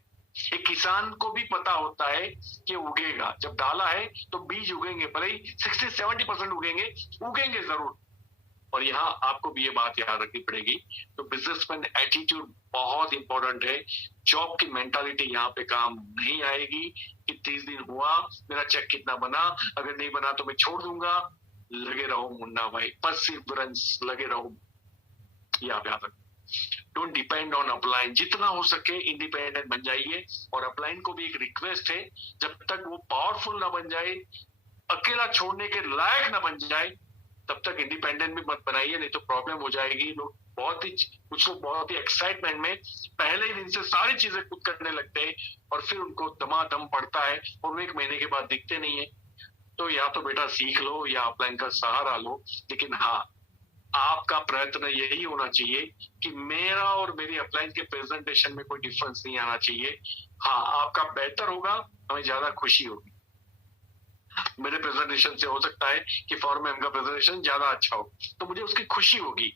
एक किसान को भी पता होता है कि उगेगा, जब डाला है तो बीज उगेंगे, भले ही 60-70% उगेंगे जरूर। और यहाँ आपको भी ये बात याद रखनी पड़ेगी। तो बिजनेसमैन एटीट्यूड बहुत इंपॉर्टेंट है। जॉब की मेंटालिटी यहाँ पे काम नहीं आएगी कि 30 दिन हुआ, मेरा चेक कितना बना, अगर नहीं बना तो मैं छोड़ दूंगा। लगे रहो मुन्ना भाई, परसिवरेंस, लगे रहो। ये आप याद रखो। डोंट डिपेंड ऑन अपलाइन, जितना हो सके इंडिपेंडेंट बन जाइए। और अपलाइन को भी एक रिक्वेस्ट है, जब तक वो पावरफुल ना बन जाए, अकेला छोड़ने के लायक ना बन जाए, तब तक इंडिपेंडेंट भी मत बनाइए, नहीं तो प्रॉब्लम हो जाएगी। लोग कुछ लोग बहुत ही एक्साइटमेंट में पहले ही दिन से सारी चीजें खुद करने लगते हैं, और फिर उनको दमादम पड़ता है और वो 1 महीने के बाद दिखते नहीं है। तो या तो बेटा सीख लो या अपलाइन का सहारा लो, लेकिन हाँ, आपका प्रयत्न यही होना चाहिए कि मेरा और मेरी अपलाइन के प्रेजेंटेशन में कोई डिफरेंस नहीं आना चाहिए। हाँ, आपका बेहतर होगा, हमें ज्यादा खुशी होगी। मेरे प्रेजेंटेशन से हो सकता है कि फॉर्म में का प्रेजेंटेशन ज्यादा अच्छा हो, तो मुझे उसकी खुशी होगी।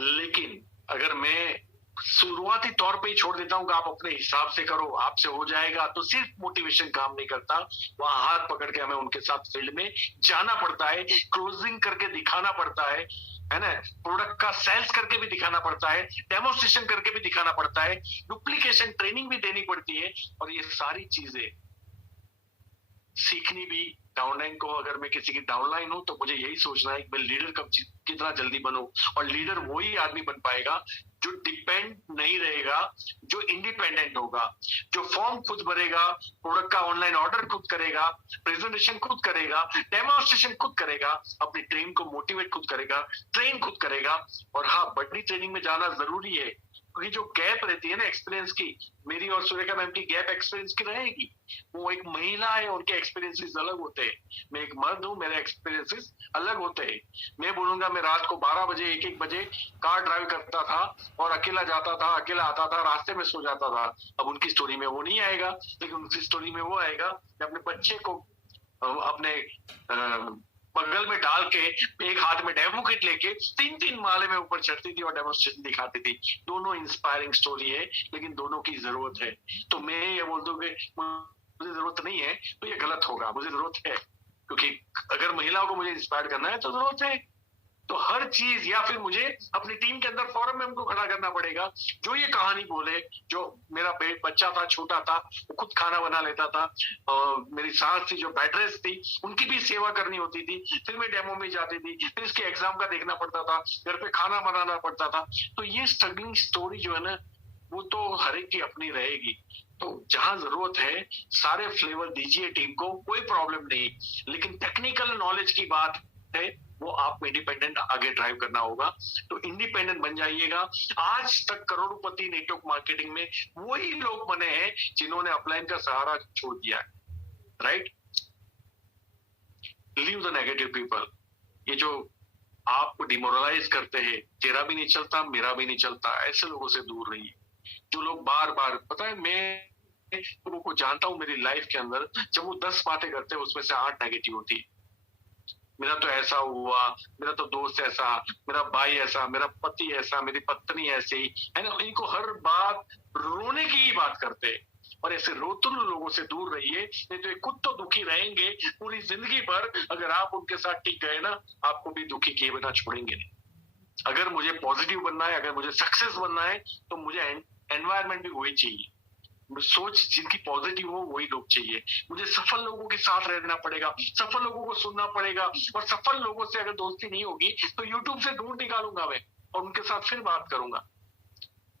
लेकिन अगर मैं शुरुआती तौर पे ही छोड़ देता हूं कि आप अपने हिसाब से करो, आपसे हो जाएगा, तो सिर्फ मोटिवेशन काम नहीं करता। वहां हाथ पकड़ के हमें उनके साथ फील्ड में जाना पड़ता है, क्लोजिंग करके दिखाना पड़ता है ना? प्रोडक्ट का सेल्स करके भी दिखाना पड़ता है, डेमोस्ट्रेशन करके भी दिखाना पड़ता है, डुप्लीकेशन ट्रेनिंग भी देनी पड़ती है। और ये सारी चीजें सीखनी भी। डाउनलाइन को, अगर मैं किसी की डाउनलाइन हूं, तो मुझे यही सोचना है कि मैं लीडर कितना जल्दी बनूं। और लीडर वही आदमी बन पाएगा जो डिपेंड नहीं रहेगा, जो इंडिपेंडेंट होगा, जो फॉर्म खुद भरेगा, प्रोडक्ट का ऑनलाइन ऑर्डर खुद करेगा, प्रेजेंटेशन खुद करेगा, डेमोन्स्ट्रेशन खुद करेगा, अपनी टीम को मोटिवेट खुद करेगा, ट्रेन खुद करेगा। और हाँ, बड़ी ट्रेनिंग में जाना जरूरी है, क्योंकि जो गैप रहती है ना एक्सपीरियंस की, मेरी और सुरेखा मैम की गैप एक्सपीरियंस की रहेगी। वो एक महिला है, उनके एक्सपीरियंसेस अलग होते हैं। मैं एक मर्द हूँ, मेरे एक्सपीरियंसेस अलग होते हैं। मैं बोलूंगा, मैं रात को 12 बजे 1-1 बजे कार ड्राइव करता था और अकेला जाता था, अकेला आता था, रास्ते में सो जाता था। अब उनकी स्टोरी में वो नहीं आएगा, लेकिन उनकी स्टोरी में वो आएगा कि अपने बच्चे को अपने बगल में डाल के, एक हाथ में डेमो किट लेके 3-3 माले में ऊपर चढ़ती थी और डेमोन्स्ट्रेशन दिखाती थी। दोनों इंस्पायरिंग स्टोरी है, लेकिन दोनों की जरूरत है। तो मैं ये बोल दूं कि मुझे जरूरत नहीं है तो ये गलत होगा, मुझे जरूरत है, क्योंकि अगर महिलाओं को मुझे इंस्पायर करना है तो जरूरत है। तो हर चीज, या फिर मुझे अपनी टीम के अंदर फॉरम में उनको खड़ा करना पड़ेगा, जो ये कहानी बोले। जो मेरा बच्चा था, छोटा था, वो खुद खाना बना लेता था, और मेरी सास थी जो बेड रेस्ट थी, उनकी भी सेवा करनी होती थी। फिर मैं डेमो में जाती थी, फिर इसके एग्जाम का देखना पड़ता था, घर पे खाना बनाना पड़ता था। तो ये स्ट्रगलिंग स्टोरी जो है ना, वो तो हर एक की अपनी रहेगी। तो जहां जरूरत है सारे फ्लेवर दीजिए टीम को, कोई प्रॉब्लम नहीं। लेकिन टेक्निकल नॉलेज की बात है, वो आप इंडिपेंडेंट आगे ड्राइव करना होगा। तो इंडिपेंडेंट बन जाइएगा। आज तक करोड़पति नेटवर्क मार्केटिंग में वही लोग बने हैं जिन्होंने अपलाइन का सहारा छोड़ दिया है, right? Leave the negative people. ये जो आपको डिमोरलाइज करते हैं, तेरा भी नहीं चलता, मेरा भी नहीं चलता, ऐसे लोगों से दूर रहिए। जो लोग बार बार, पता है, मैं लोगों को जानता हूँ मेरी लाइफ के अंदर, जब वो 10 बातें करते हैं उसमें से 8 नेगेटिव होती है। मेरा तो ऐसा हुआ, मेरा तो दोस्त ऐसा, मेरा भाई ऐसा, मेरा पति ऐसा, मेरी पत्नी ऐसी, है ना। इनको हर बात रोने की ही बात करते हैं। और ऐसे रोतुल लोगों से दूर रहिए, नहीं तो ये खुद तो दुखी रहेंगे पूरी जिंदगी भर। अगर आप उनके साथ टिक गए ना, आपको भी दुखी किए बिना छोड़ेंगे नहीं। अगर मुझे पॉजिटिव बनना है, अगर मुझे सक्सेस बनना है, तो मुझे एनवायरमेंट भी वही चाहिए, सोच जिनकी पॉजिटिव हो वही लोग चाहिए। मुझे सफल लोगों के साथ रहना पड़ेगा, सफल लोगों को सुनना पड़ेगा, और सफल लोगों से अगर दोस्ती नहीं होगी तो यूट्यूब से ढूंढ निकालूंगा मैं और उनके साथ फिर बात करूंगा।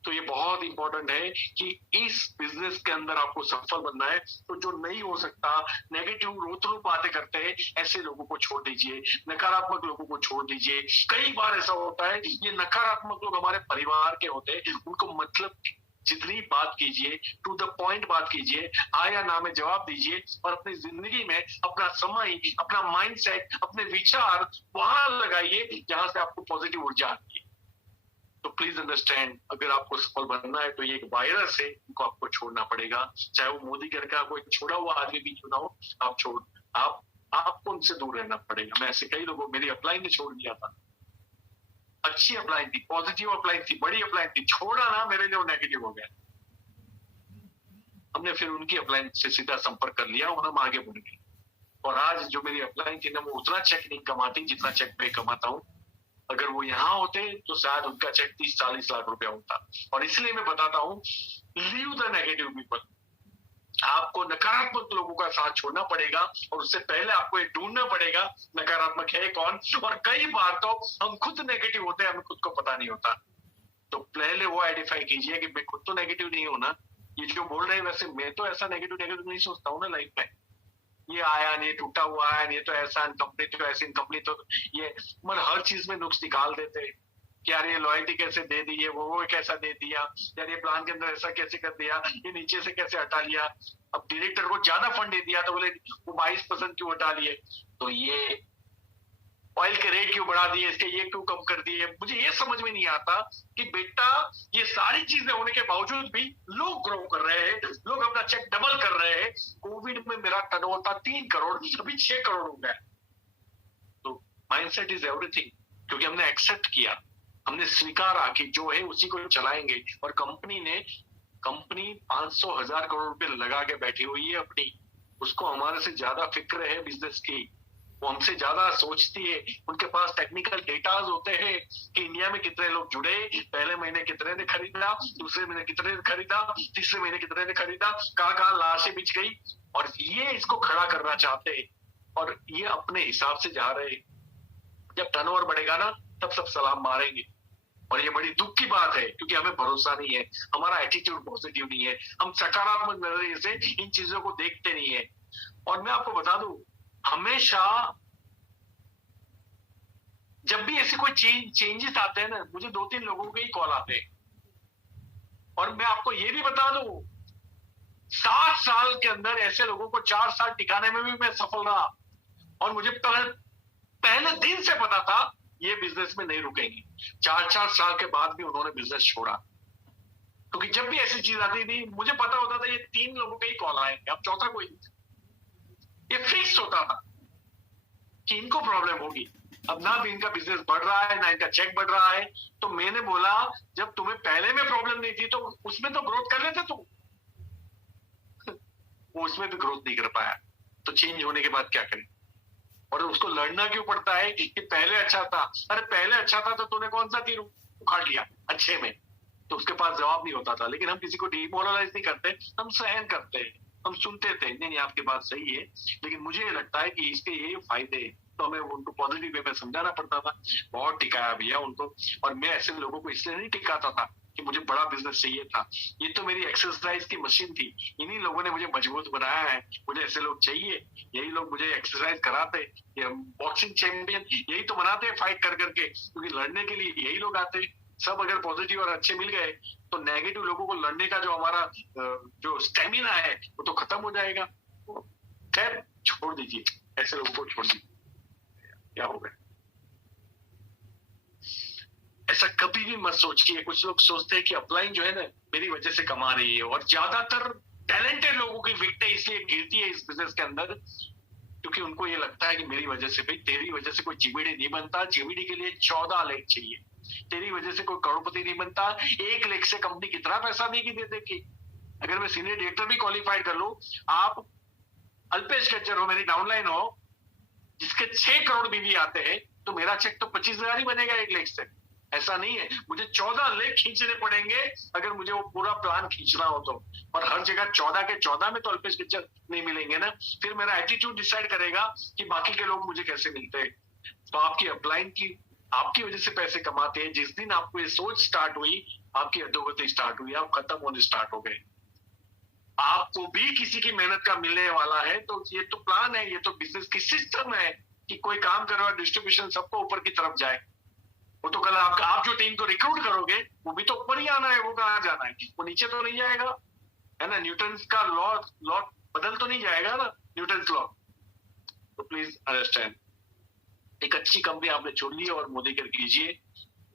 तो ये बहुत इंपॉर्टेंट है कि इस बिजनेस के अंदर आपको सफल बनना है, तो जो नहीं हो सकता, नेगेटिव रोतरू बातें करते हैं, ऐसे लोगों को छोड़ दीजिए, नकारात्मक लोगों को छोड़ दीजिए। कई बार ऐसा होता है, ये नकारात्मक लोग हमारे परिवार के होते हैं, उनको मतलब जितनी बात कीजिए, टू द पॉइंट बात कीजिए, हाँ या ना में जवाब दीजिए, और अपनी जिंदगी में अपना समय, अपना माइंडसेट, अपने विचार वहां लगाइए जहां से आपको पॉजिटिव ऊर्जा आती है। तो प्लीज अंडरस्टैंड, अगर आपको सफल बनना है तो ये एक वायरस है, इनको आपको छोड़ना पड़ेगा। चाहे वो मोदी करके कोई छोड़ा हुआ आदमी भी क्यों ना हो, आपको उनसे दूर रहना पड़ेगा। मैं ऐसे कई लोगों, मेरी अपलाइन ने छोड़ दिया था, अच्छी अपलाइन थी, पॉजिटिव अपलाइन थी, बड़ी अपलाइन थी, छोड़ा ना, मेरे लिए वो नेगेटिव हो गया। हमने फिर उनकी अपलाइन से सीधा संपर्क कर लिया और हम आगे बढ़ गए। और आज जो मेरी अपलाइन थी ना, वो उतना चेक नहीं कमाती जितना चेक पे कमाता हूँ। अगर वो यहाँ होते तो शायद उनका चेक 30-40 लाख रुपया होता। और इसलिए मैं बताता हूँ, लीव द नेगेटिव पीपल। आपको नकारात्मक लोगों का साथ छोड़ना पड़ेगा, और उससे पहले आपको ये ढूंढना पड़ेगा नकारात्मक है कौन। और कई बार तो हम खुद नेगेटिव होते हैं, हमें खुद को पता नहीं होता। तो पहले वो आइडेंटिफाई कीजिए कि मैं खुद तो नेगेटिव नहीं हूं ना। ये जो बोल रहे हैं, वैसे मैं तो ऐसा नेगेटिव नहीं सोचता हूँ ना लाइफ में। ये आया नहीं, टूटा हुआ है, ये तो ऐसा कंपनी, तो ऐसी कंपनी, तो ये मतलब हर चीज में नुक्स निकाल देते हैं कि यार ये लॉयल्टी कैसे दे दी है, वो कैसा दे दिया, यार ये प्लान के अंदर ऐसा कैसे कर दिया, ये नीचे से कैसे हटा लिया। अब डायरेक्टर को ज्यादा फंड दे दिया तो बोले वो 22% क्यों हटा लिए, तो ये ऑयल के रेट क्यों बढ़ा दिए, इसके ये क्यों कम कर दिए। मुझे ये समझ में नहीं आता कि बेटा, ये सारी चीजें होने के बावजूद भी लोग ग्रो कर रहे हैं, लोग अपना चेक डबल कर रहे हैं। कोविड में मेरा टर्नओवर था 3 करोड़, अभी 6 करोड़ हो गया। तो माइंडसेट इज एवरीथिंग, क्योंकि हमने एक्सेप्ट किया, हमने स्वीकारा कि जो है उसी को चलाएंगे। और कंपनी 500,000 करोड़ रुपए लगा के बैठी हुई है अपनी, उसको हमारे से ज्यादा फिक्र है बिजनेस की, वो हमसे ज्यादा सोचती है। उनके पास टेक्निकल डेटाज होते हैं कि इंडिया में कितने लोग जुड़े, पहले महीने कितने ने खरीदा, दूसरे महीने कितने ने खरीदा, तीसरे महीने कितने ने खरीदा, कहाँ लाशें बिछ गई। और ये इसको खड़ा करना चाहते हैं, और ये अपने हिसाब से जा रहे हैं। जब टर्नओवर बढ़ेगा ना, तब सब सलाम मारेंगे। और ये बड़ी दुख की बात है, क्योंकि हमें भरोसा नहीं है, हमारा एटीट्यूड पॉजिटिव नहीं है, हम सकारात्मक नजरिए से इन चीजों को देखते नहीं है। और मैं आपको बता दूं, हमेशा जब भी ऐसे कोई चेंजेस आते हैं ना, मुझे 2-3 लोगों के ही कॉल आते हैं। और मैं आपको ये भी बता दूं, 7 साल के अंदर ऐसे लोगों को 4 साल टिकाने में भी मैं सफल रहा। और मुझे पहले दिन से पता था ये बिजनेस में नहीं रुकेंगे। 4-4 साल के बाद भी उन्होंने बिजनेस छोड़ा, क्योंकि जब भी ऐसी चीज आती थी मुझे पता होता था ये 3 लोगों के ही कॉल आएंगे, अब चौथा कोई नहीं। ये फिक्स होता था कि इनको प्रॉब्लम होगी। अब ना भी इनका बिजनेस बढ़ रहा है, ना इनका चेक बढ़ रहा है। तो मैंने बोला, जब तुम्हें पहले में प्रॉब्लम नहीं थी तो उसमें तो ग्रोथ कर लेते तुम। वो उसमें भी ग्रोथ नहीं कर पाया, तो चेंज होने के बाद क्या करें। और उसको लड़ना क्यों पड़ता है कि पहले अच्छा था। अरे पहले अच्छा था तो तूने कौन सा तीर उखाड़ लिया अच्छे में, तो उसके पास जवाब नहीं होता था। लेकिन हम किसी को डिमोरलाइज नहीं करते, हम सहन करते हैं, हम सुनते थे, नहीं आपकी बात सही है, लेकिन मुझे ये लगता है कि इसके ये फायदे हैं। तो हमें उनको पॉजिटिव वे में समझाना पड़ता था। बहुत टिकाया भैया उनको। और मैं ऐसे लोगों को इसलिए नहीं टिकाता था कि मुझे बड़ा बिजनेस चाहिए था, ये तो मेरी एक्सरसाइज की मशीन थी। इन्हीं लोगों ने मुझे मजबूत बनाया है। मुझे ऐसे लोग चाहिए, यही लोग मुझे एक्सरसाइज कराते, बॉक्सिंग चैंपियन यही तो बनाते फाइट कर करके, क्योंकि लड़ने के लिए यही लोग आते। सब अगर पॉजिटिव और अच्छे मिल गए तो नेगेटिव लोगों को लड़ने का जो हमारा जो स्टेमिना है वो तो खत्म हो जाएगा। खैर छोड़ दीजिए, ऐसे लोगों को छोड़ दीजिए, क्या हो गया। ऐसा कभी भी मत सोचिए। कुछ लोग सोचते हैं कि अपलाइन जो है ना मेरी वजह से कमा रही है, और ज्यादातर टैलेंटेड लोगों की विकटें इसलिए गिरती है इस बिजनेस के अंदर क्योंकि उनको ये लगता है कि मेरी वजह से, भाई तेरी वजह से कोई जीबीडी नहीं बनता, जीबीडी के लिए 14 लाख चाहिए, तेरी वजह से कोई करोड़पति नहीं बनता, 1 लाख से कंपनी कितना पैसा नहीं की दे देगी। अगर मैं सीनियर डायरेक्टर भी क्वालिफाइड कर लूं, आप अल्पेश गज्जर हो, मेरी डाउनलाइन हो, जिसके 6 करोड़ बीवी आते हैं, तो मेरा चेक तो 25,000 ही बनेगा 1 लाख से। ऐसा नहीं है, मुझे 14 लाख खींचने पड़ेंगे अगर मुझे वो पूरा प्लान खींचना हो तो। और हर जगह 14 के 14 में तो अल्पेश गज्जर नहीं मिलेंगे ना। फिर मेरा एटीट्यूड डिसाइड करेगा कि बाकी के लोग मुझे कैसे मिलते हैं। तो आपकी अपलाइन की आपकी वजह से पैसे कमाते हैं। जिस दिन आपको ये सोच स्टार्ट हुई, आपकी अधोगति स्टार्ट हुई, आप खत्म होने स्टार्ट हो गए। आपको भी किसी की मेहनत का मिलने वाला है, तो ये तो प्लान है, ये तो बिजनेस की सिस्टम है कि कोई काम कर रहा है, डिस्ट्रीब्यूशन सबको ऊपर की तरफ जाए। वो तो कल आप जो टीम को रिक्रूट करोगे वो भी तो ऊपर ही आना है, वो कहाँ जाना है, वो नीचे तो नहीं जाएगा, है ना। न्यूटन का लॉ बदल तो नहीं जाएगा ना, न्यूटन लॉ। तो प्लीज अंडरस्टैंड, एक अच्छी कंपनी आपने चुन ली और मोदी कर कीजिए।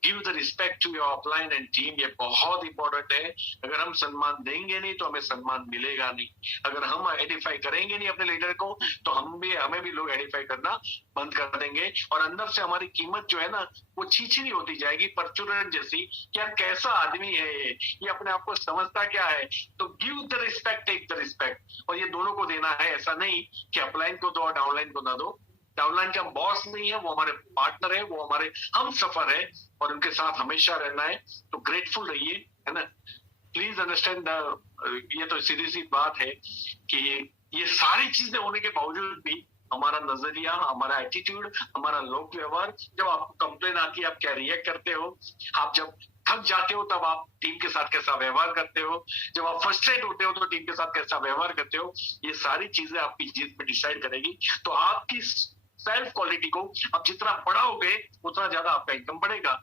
Give the respect to your upline and team, ये बहुत इंपॉर्टेंट है। अगर हम सम्मान देंगे नहीं तो हमें सम्मान मिलेगा नहीं। अगर हम आइडेंटिफाई करेंगे नहीं अपने लीडर को, तो हमें भी लोग आइडेंटिफाई करना बंद कर देंगे। और अंदर से हमारी कीमत जो है ना, वो छीछी होती जाएगी, परचूरन जैसी, कि यार कैसा आदमी है ये अपने आप को समझता क्या है। तो give the respect, take the respect, और ये दोनों को देना है। ऐसा नहीं कि अपलाइन को दो और डाउनलाइन को ना दो। डाउनलाइन का बॉस नहीं है, वो हमारे पार्टनर है, वो हमारे हम सफर है, और उनके साथ हमेशा रहना है। तो ग्रेटफुल रहिए, है ना। प्लीज अंडरस्टैंड, ये तो सीधी सी बात है कि ये सारी चीजें होने के बावजूद भी हमारा नजरिया, हमारा एटीट्यूड, हमारा लोक व्यवहार, जब आपको कंप्लेन आती है आप क्या रिएक्ट करते हो, आप जब थक जाते हो तब आप टीम के साथ कैसा व्यवहार करते हो, जब आप फ्रस्ट्रेट होते हो तो टीम के साथ कैसा व्यवहार करते हो, ये सारी चीजें आपकी जीत पे डिसाइड करेगी। तो आपकी सेल्फ क्वालिटी को आप जितना बढ़ाओगे उतना ज्यादा आपका इनकम बढ़ेगा।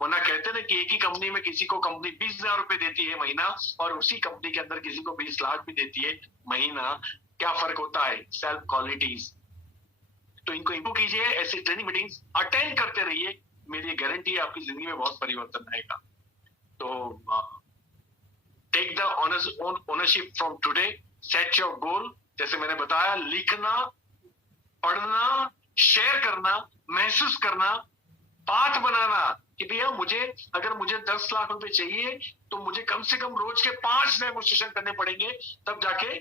वरना कहते ना कि एक ही कंपनी में किसी को कंपनी 20,000 रुपए देती है महीना, और उसी कंपनी के अंदर किसी को 20 लाख भी देती है महीना। क्या फर्क होता है? Self qualities. तो इनको इम्प्रूव कीजिए, ऐसी ट्रेनिंग मीटिंग्स अटेंड करते रहिए। मेरी गारंटी है आपकी जिंदगी में बहुत परिवर्तन आएगा। तो take the ownership from today, set your goal. जैसे मैंने बताया, लिखना, पढ़ना, शेयर करना, महसूस करना, बात बनाना कि भैया अगर मुझे 10 लाख रुपए चाहिए तो मुझे कम से कम रोज के 5 डेमोन्स्ट्रेशन करने पड़ेंगे, तब जाके,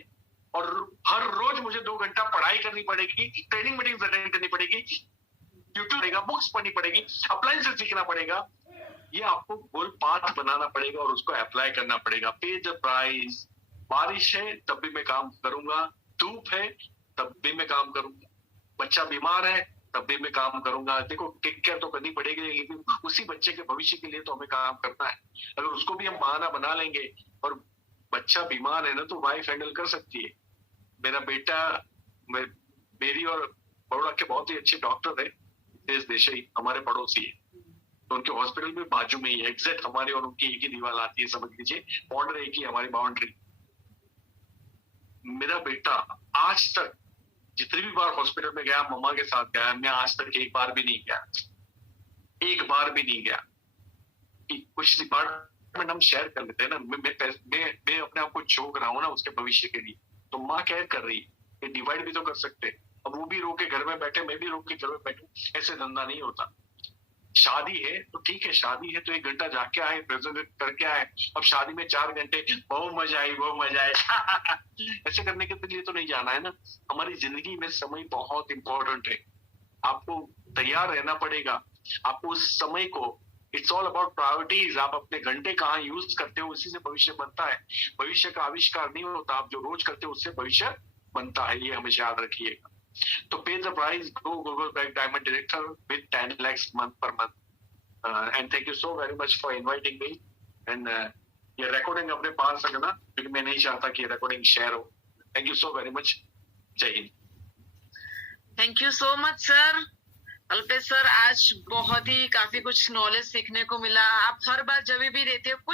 और हर रोज मुझे 2 घंटा पढ़ाई करनी पड़ेगी, ट्रेनिंग मीटिंग्स अटेंड करनी पड़ेगी, यूट्यूब पड़ेगा, बुक्स पढ़नी पड़ेगी, अप्लाइन से सीखना पड़ेगा। ये आपको गोल पाथ बनाना पड़ेगा और उसको अप्लाई करना पड़ेगा। पे द प्राइस। बारिश है तब भी मैं काम करूंगा, धूप है तब भी मैं काम करूंगा, बच्चा बीमार है तब भी मैं काम करूंगा। देखो, टेक केयर तो करनी पड़ेगी, लेकिन उसी बच्चे के भविष्य के लिए तो हमें काम करना है। अगर उसको भी हम बहाना बना लेंगे, और बच्चा बीमार है ना, तो वाइफ हैंडल कर सकती है। मेरा बेटा, मेरी और बड़ोड़ा के बहुत ही अच्छे डॉक्टर है, देश देसाई, हमारे पड़ोसी है, तो उनके हॉस्पिटल भी बाजू में ही है, एग्जैक्ट हमारी और उनकी एक ही दीवार आती है, समझ लीजिए, बॉर्डर एक ही हमारी बाउंड्री। मेरा बेटा आज तक जितनी भी बार हॉस्पिटल में गया, मम्मा के साथ गया, मैं आज तक एक बार भी नहीं गया, एक बार भी नहीं गया। कि कुछ डिपार्टमेंट हम शेयर कर लेते हैं ना, मैं अपने आप को झोंक रहा हूँ ना उसके भविष्य के लिए, तो माँ केयर कर रही है, डिवाइड भी तो कर सकते हैं। अब वो भी रो के घर में बैठे, मैं भी रो के घर में बैठूं, ऐसे धंधा नहीं होता। शादी है तो ठीक है, शादी है तो 1 घंटा जाके आए, प्रेजेंट करके आए। अब शादी में 4 घंटे बहुत मजा आई, बहुत मजा आए ऐसे करने के लिए तो नहीं जाना है ना। हमारी जिंदगी में समय बहुत इंपॉर्टेंट है, आपको तैयार रहना पड़ेगा। आपको उस समय को, इट्स ऑल अबाउट प्रायोरिटीज। आप अपने घंटे कहाँ यूज करते हो, उसी से भविष्य बनता है। भविष्य का आविष्कार नहीं होता, आप जो रोज करते हो उससे भविष्य बनता है, ये हमेशा याद रखिएगा। तो पे the price, go Google back diamond director with 10 lakhs month per month. And thank you so very much for inviting me. And ये रिकॉर्डिंग अपने पास रखना, क्योंकि मैं नहीं चाहता कि रिकॉर्डिंग शेयर हो। Thank you so very much. जय हिंद। Thank you so much sir. Alpesh sir, आज बहुत ही काफी कुछ नॉलेज सीखने को मिला। आप हर बार जब भी देते हो कुछ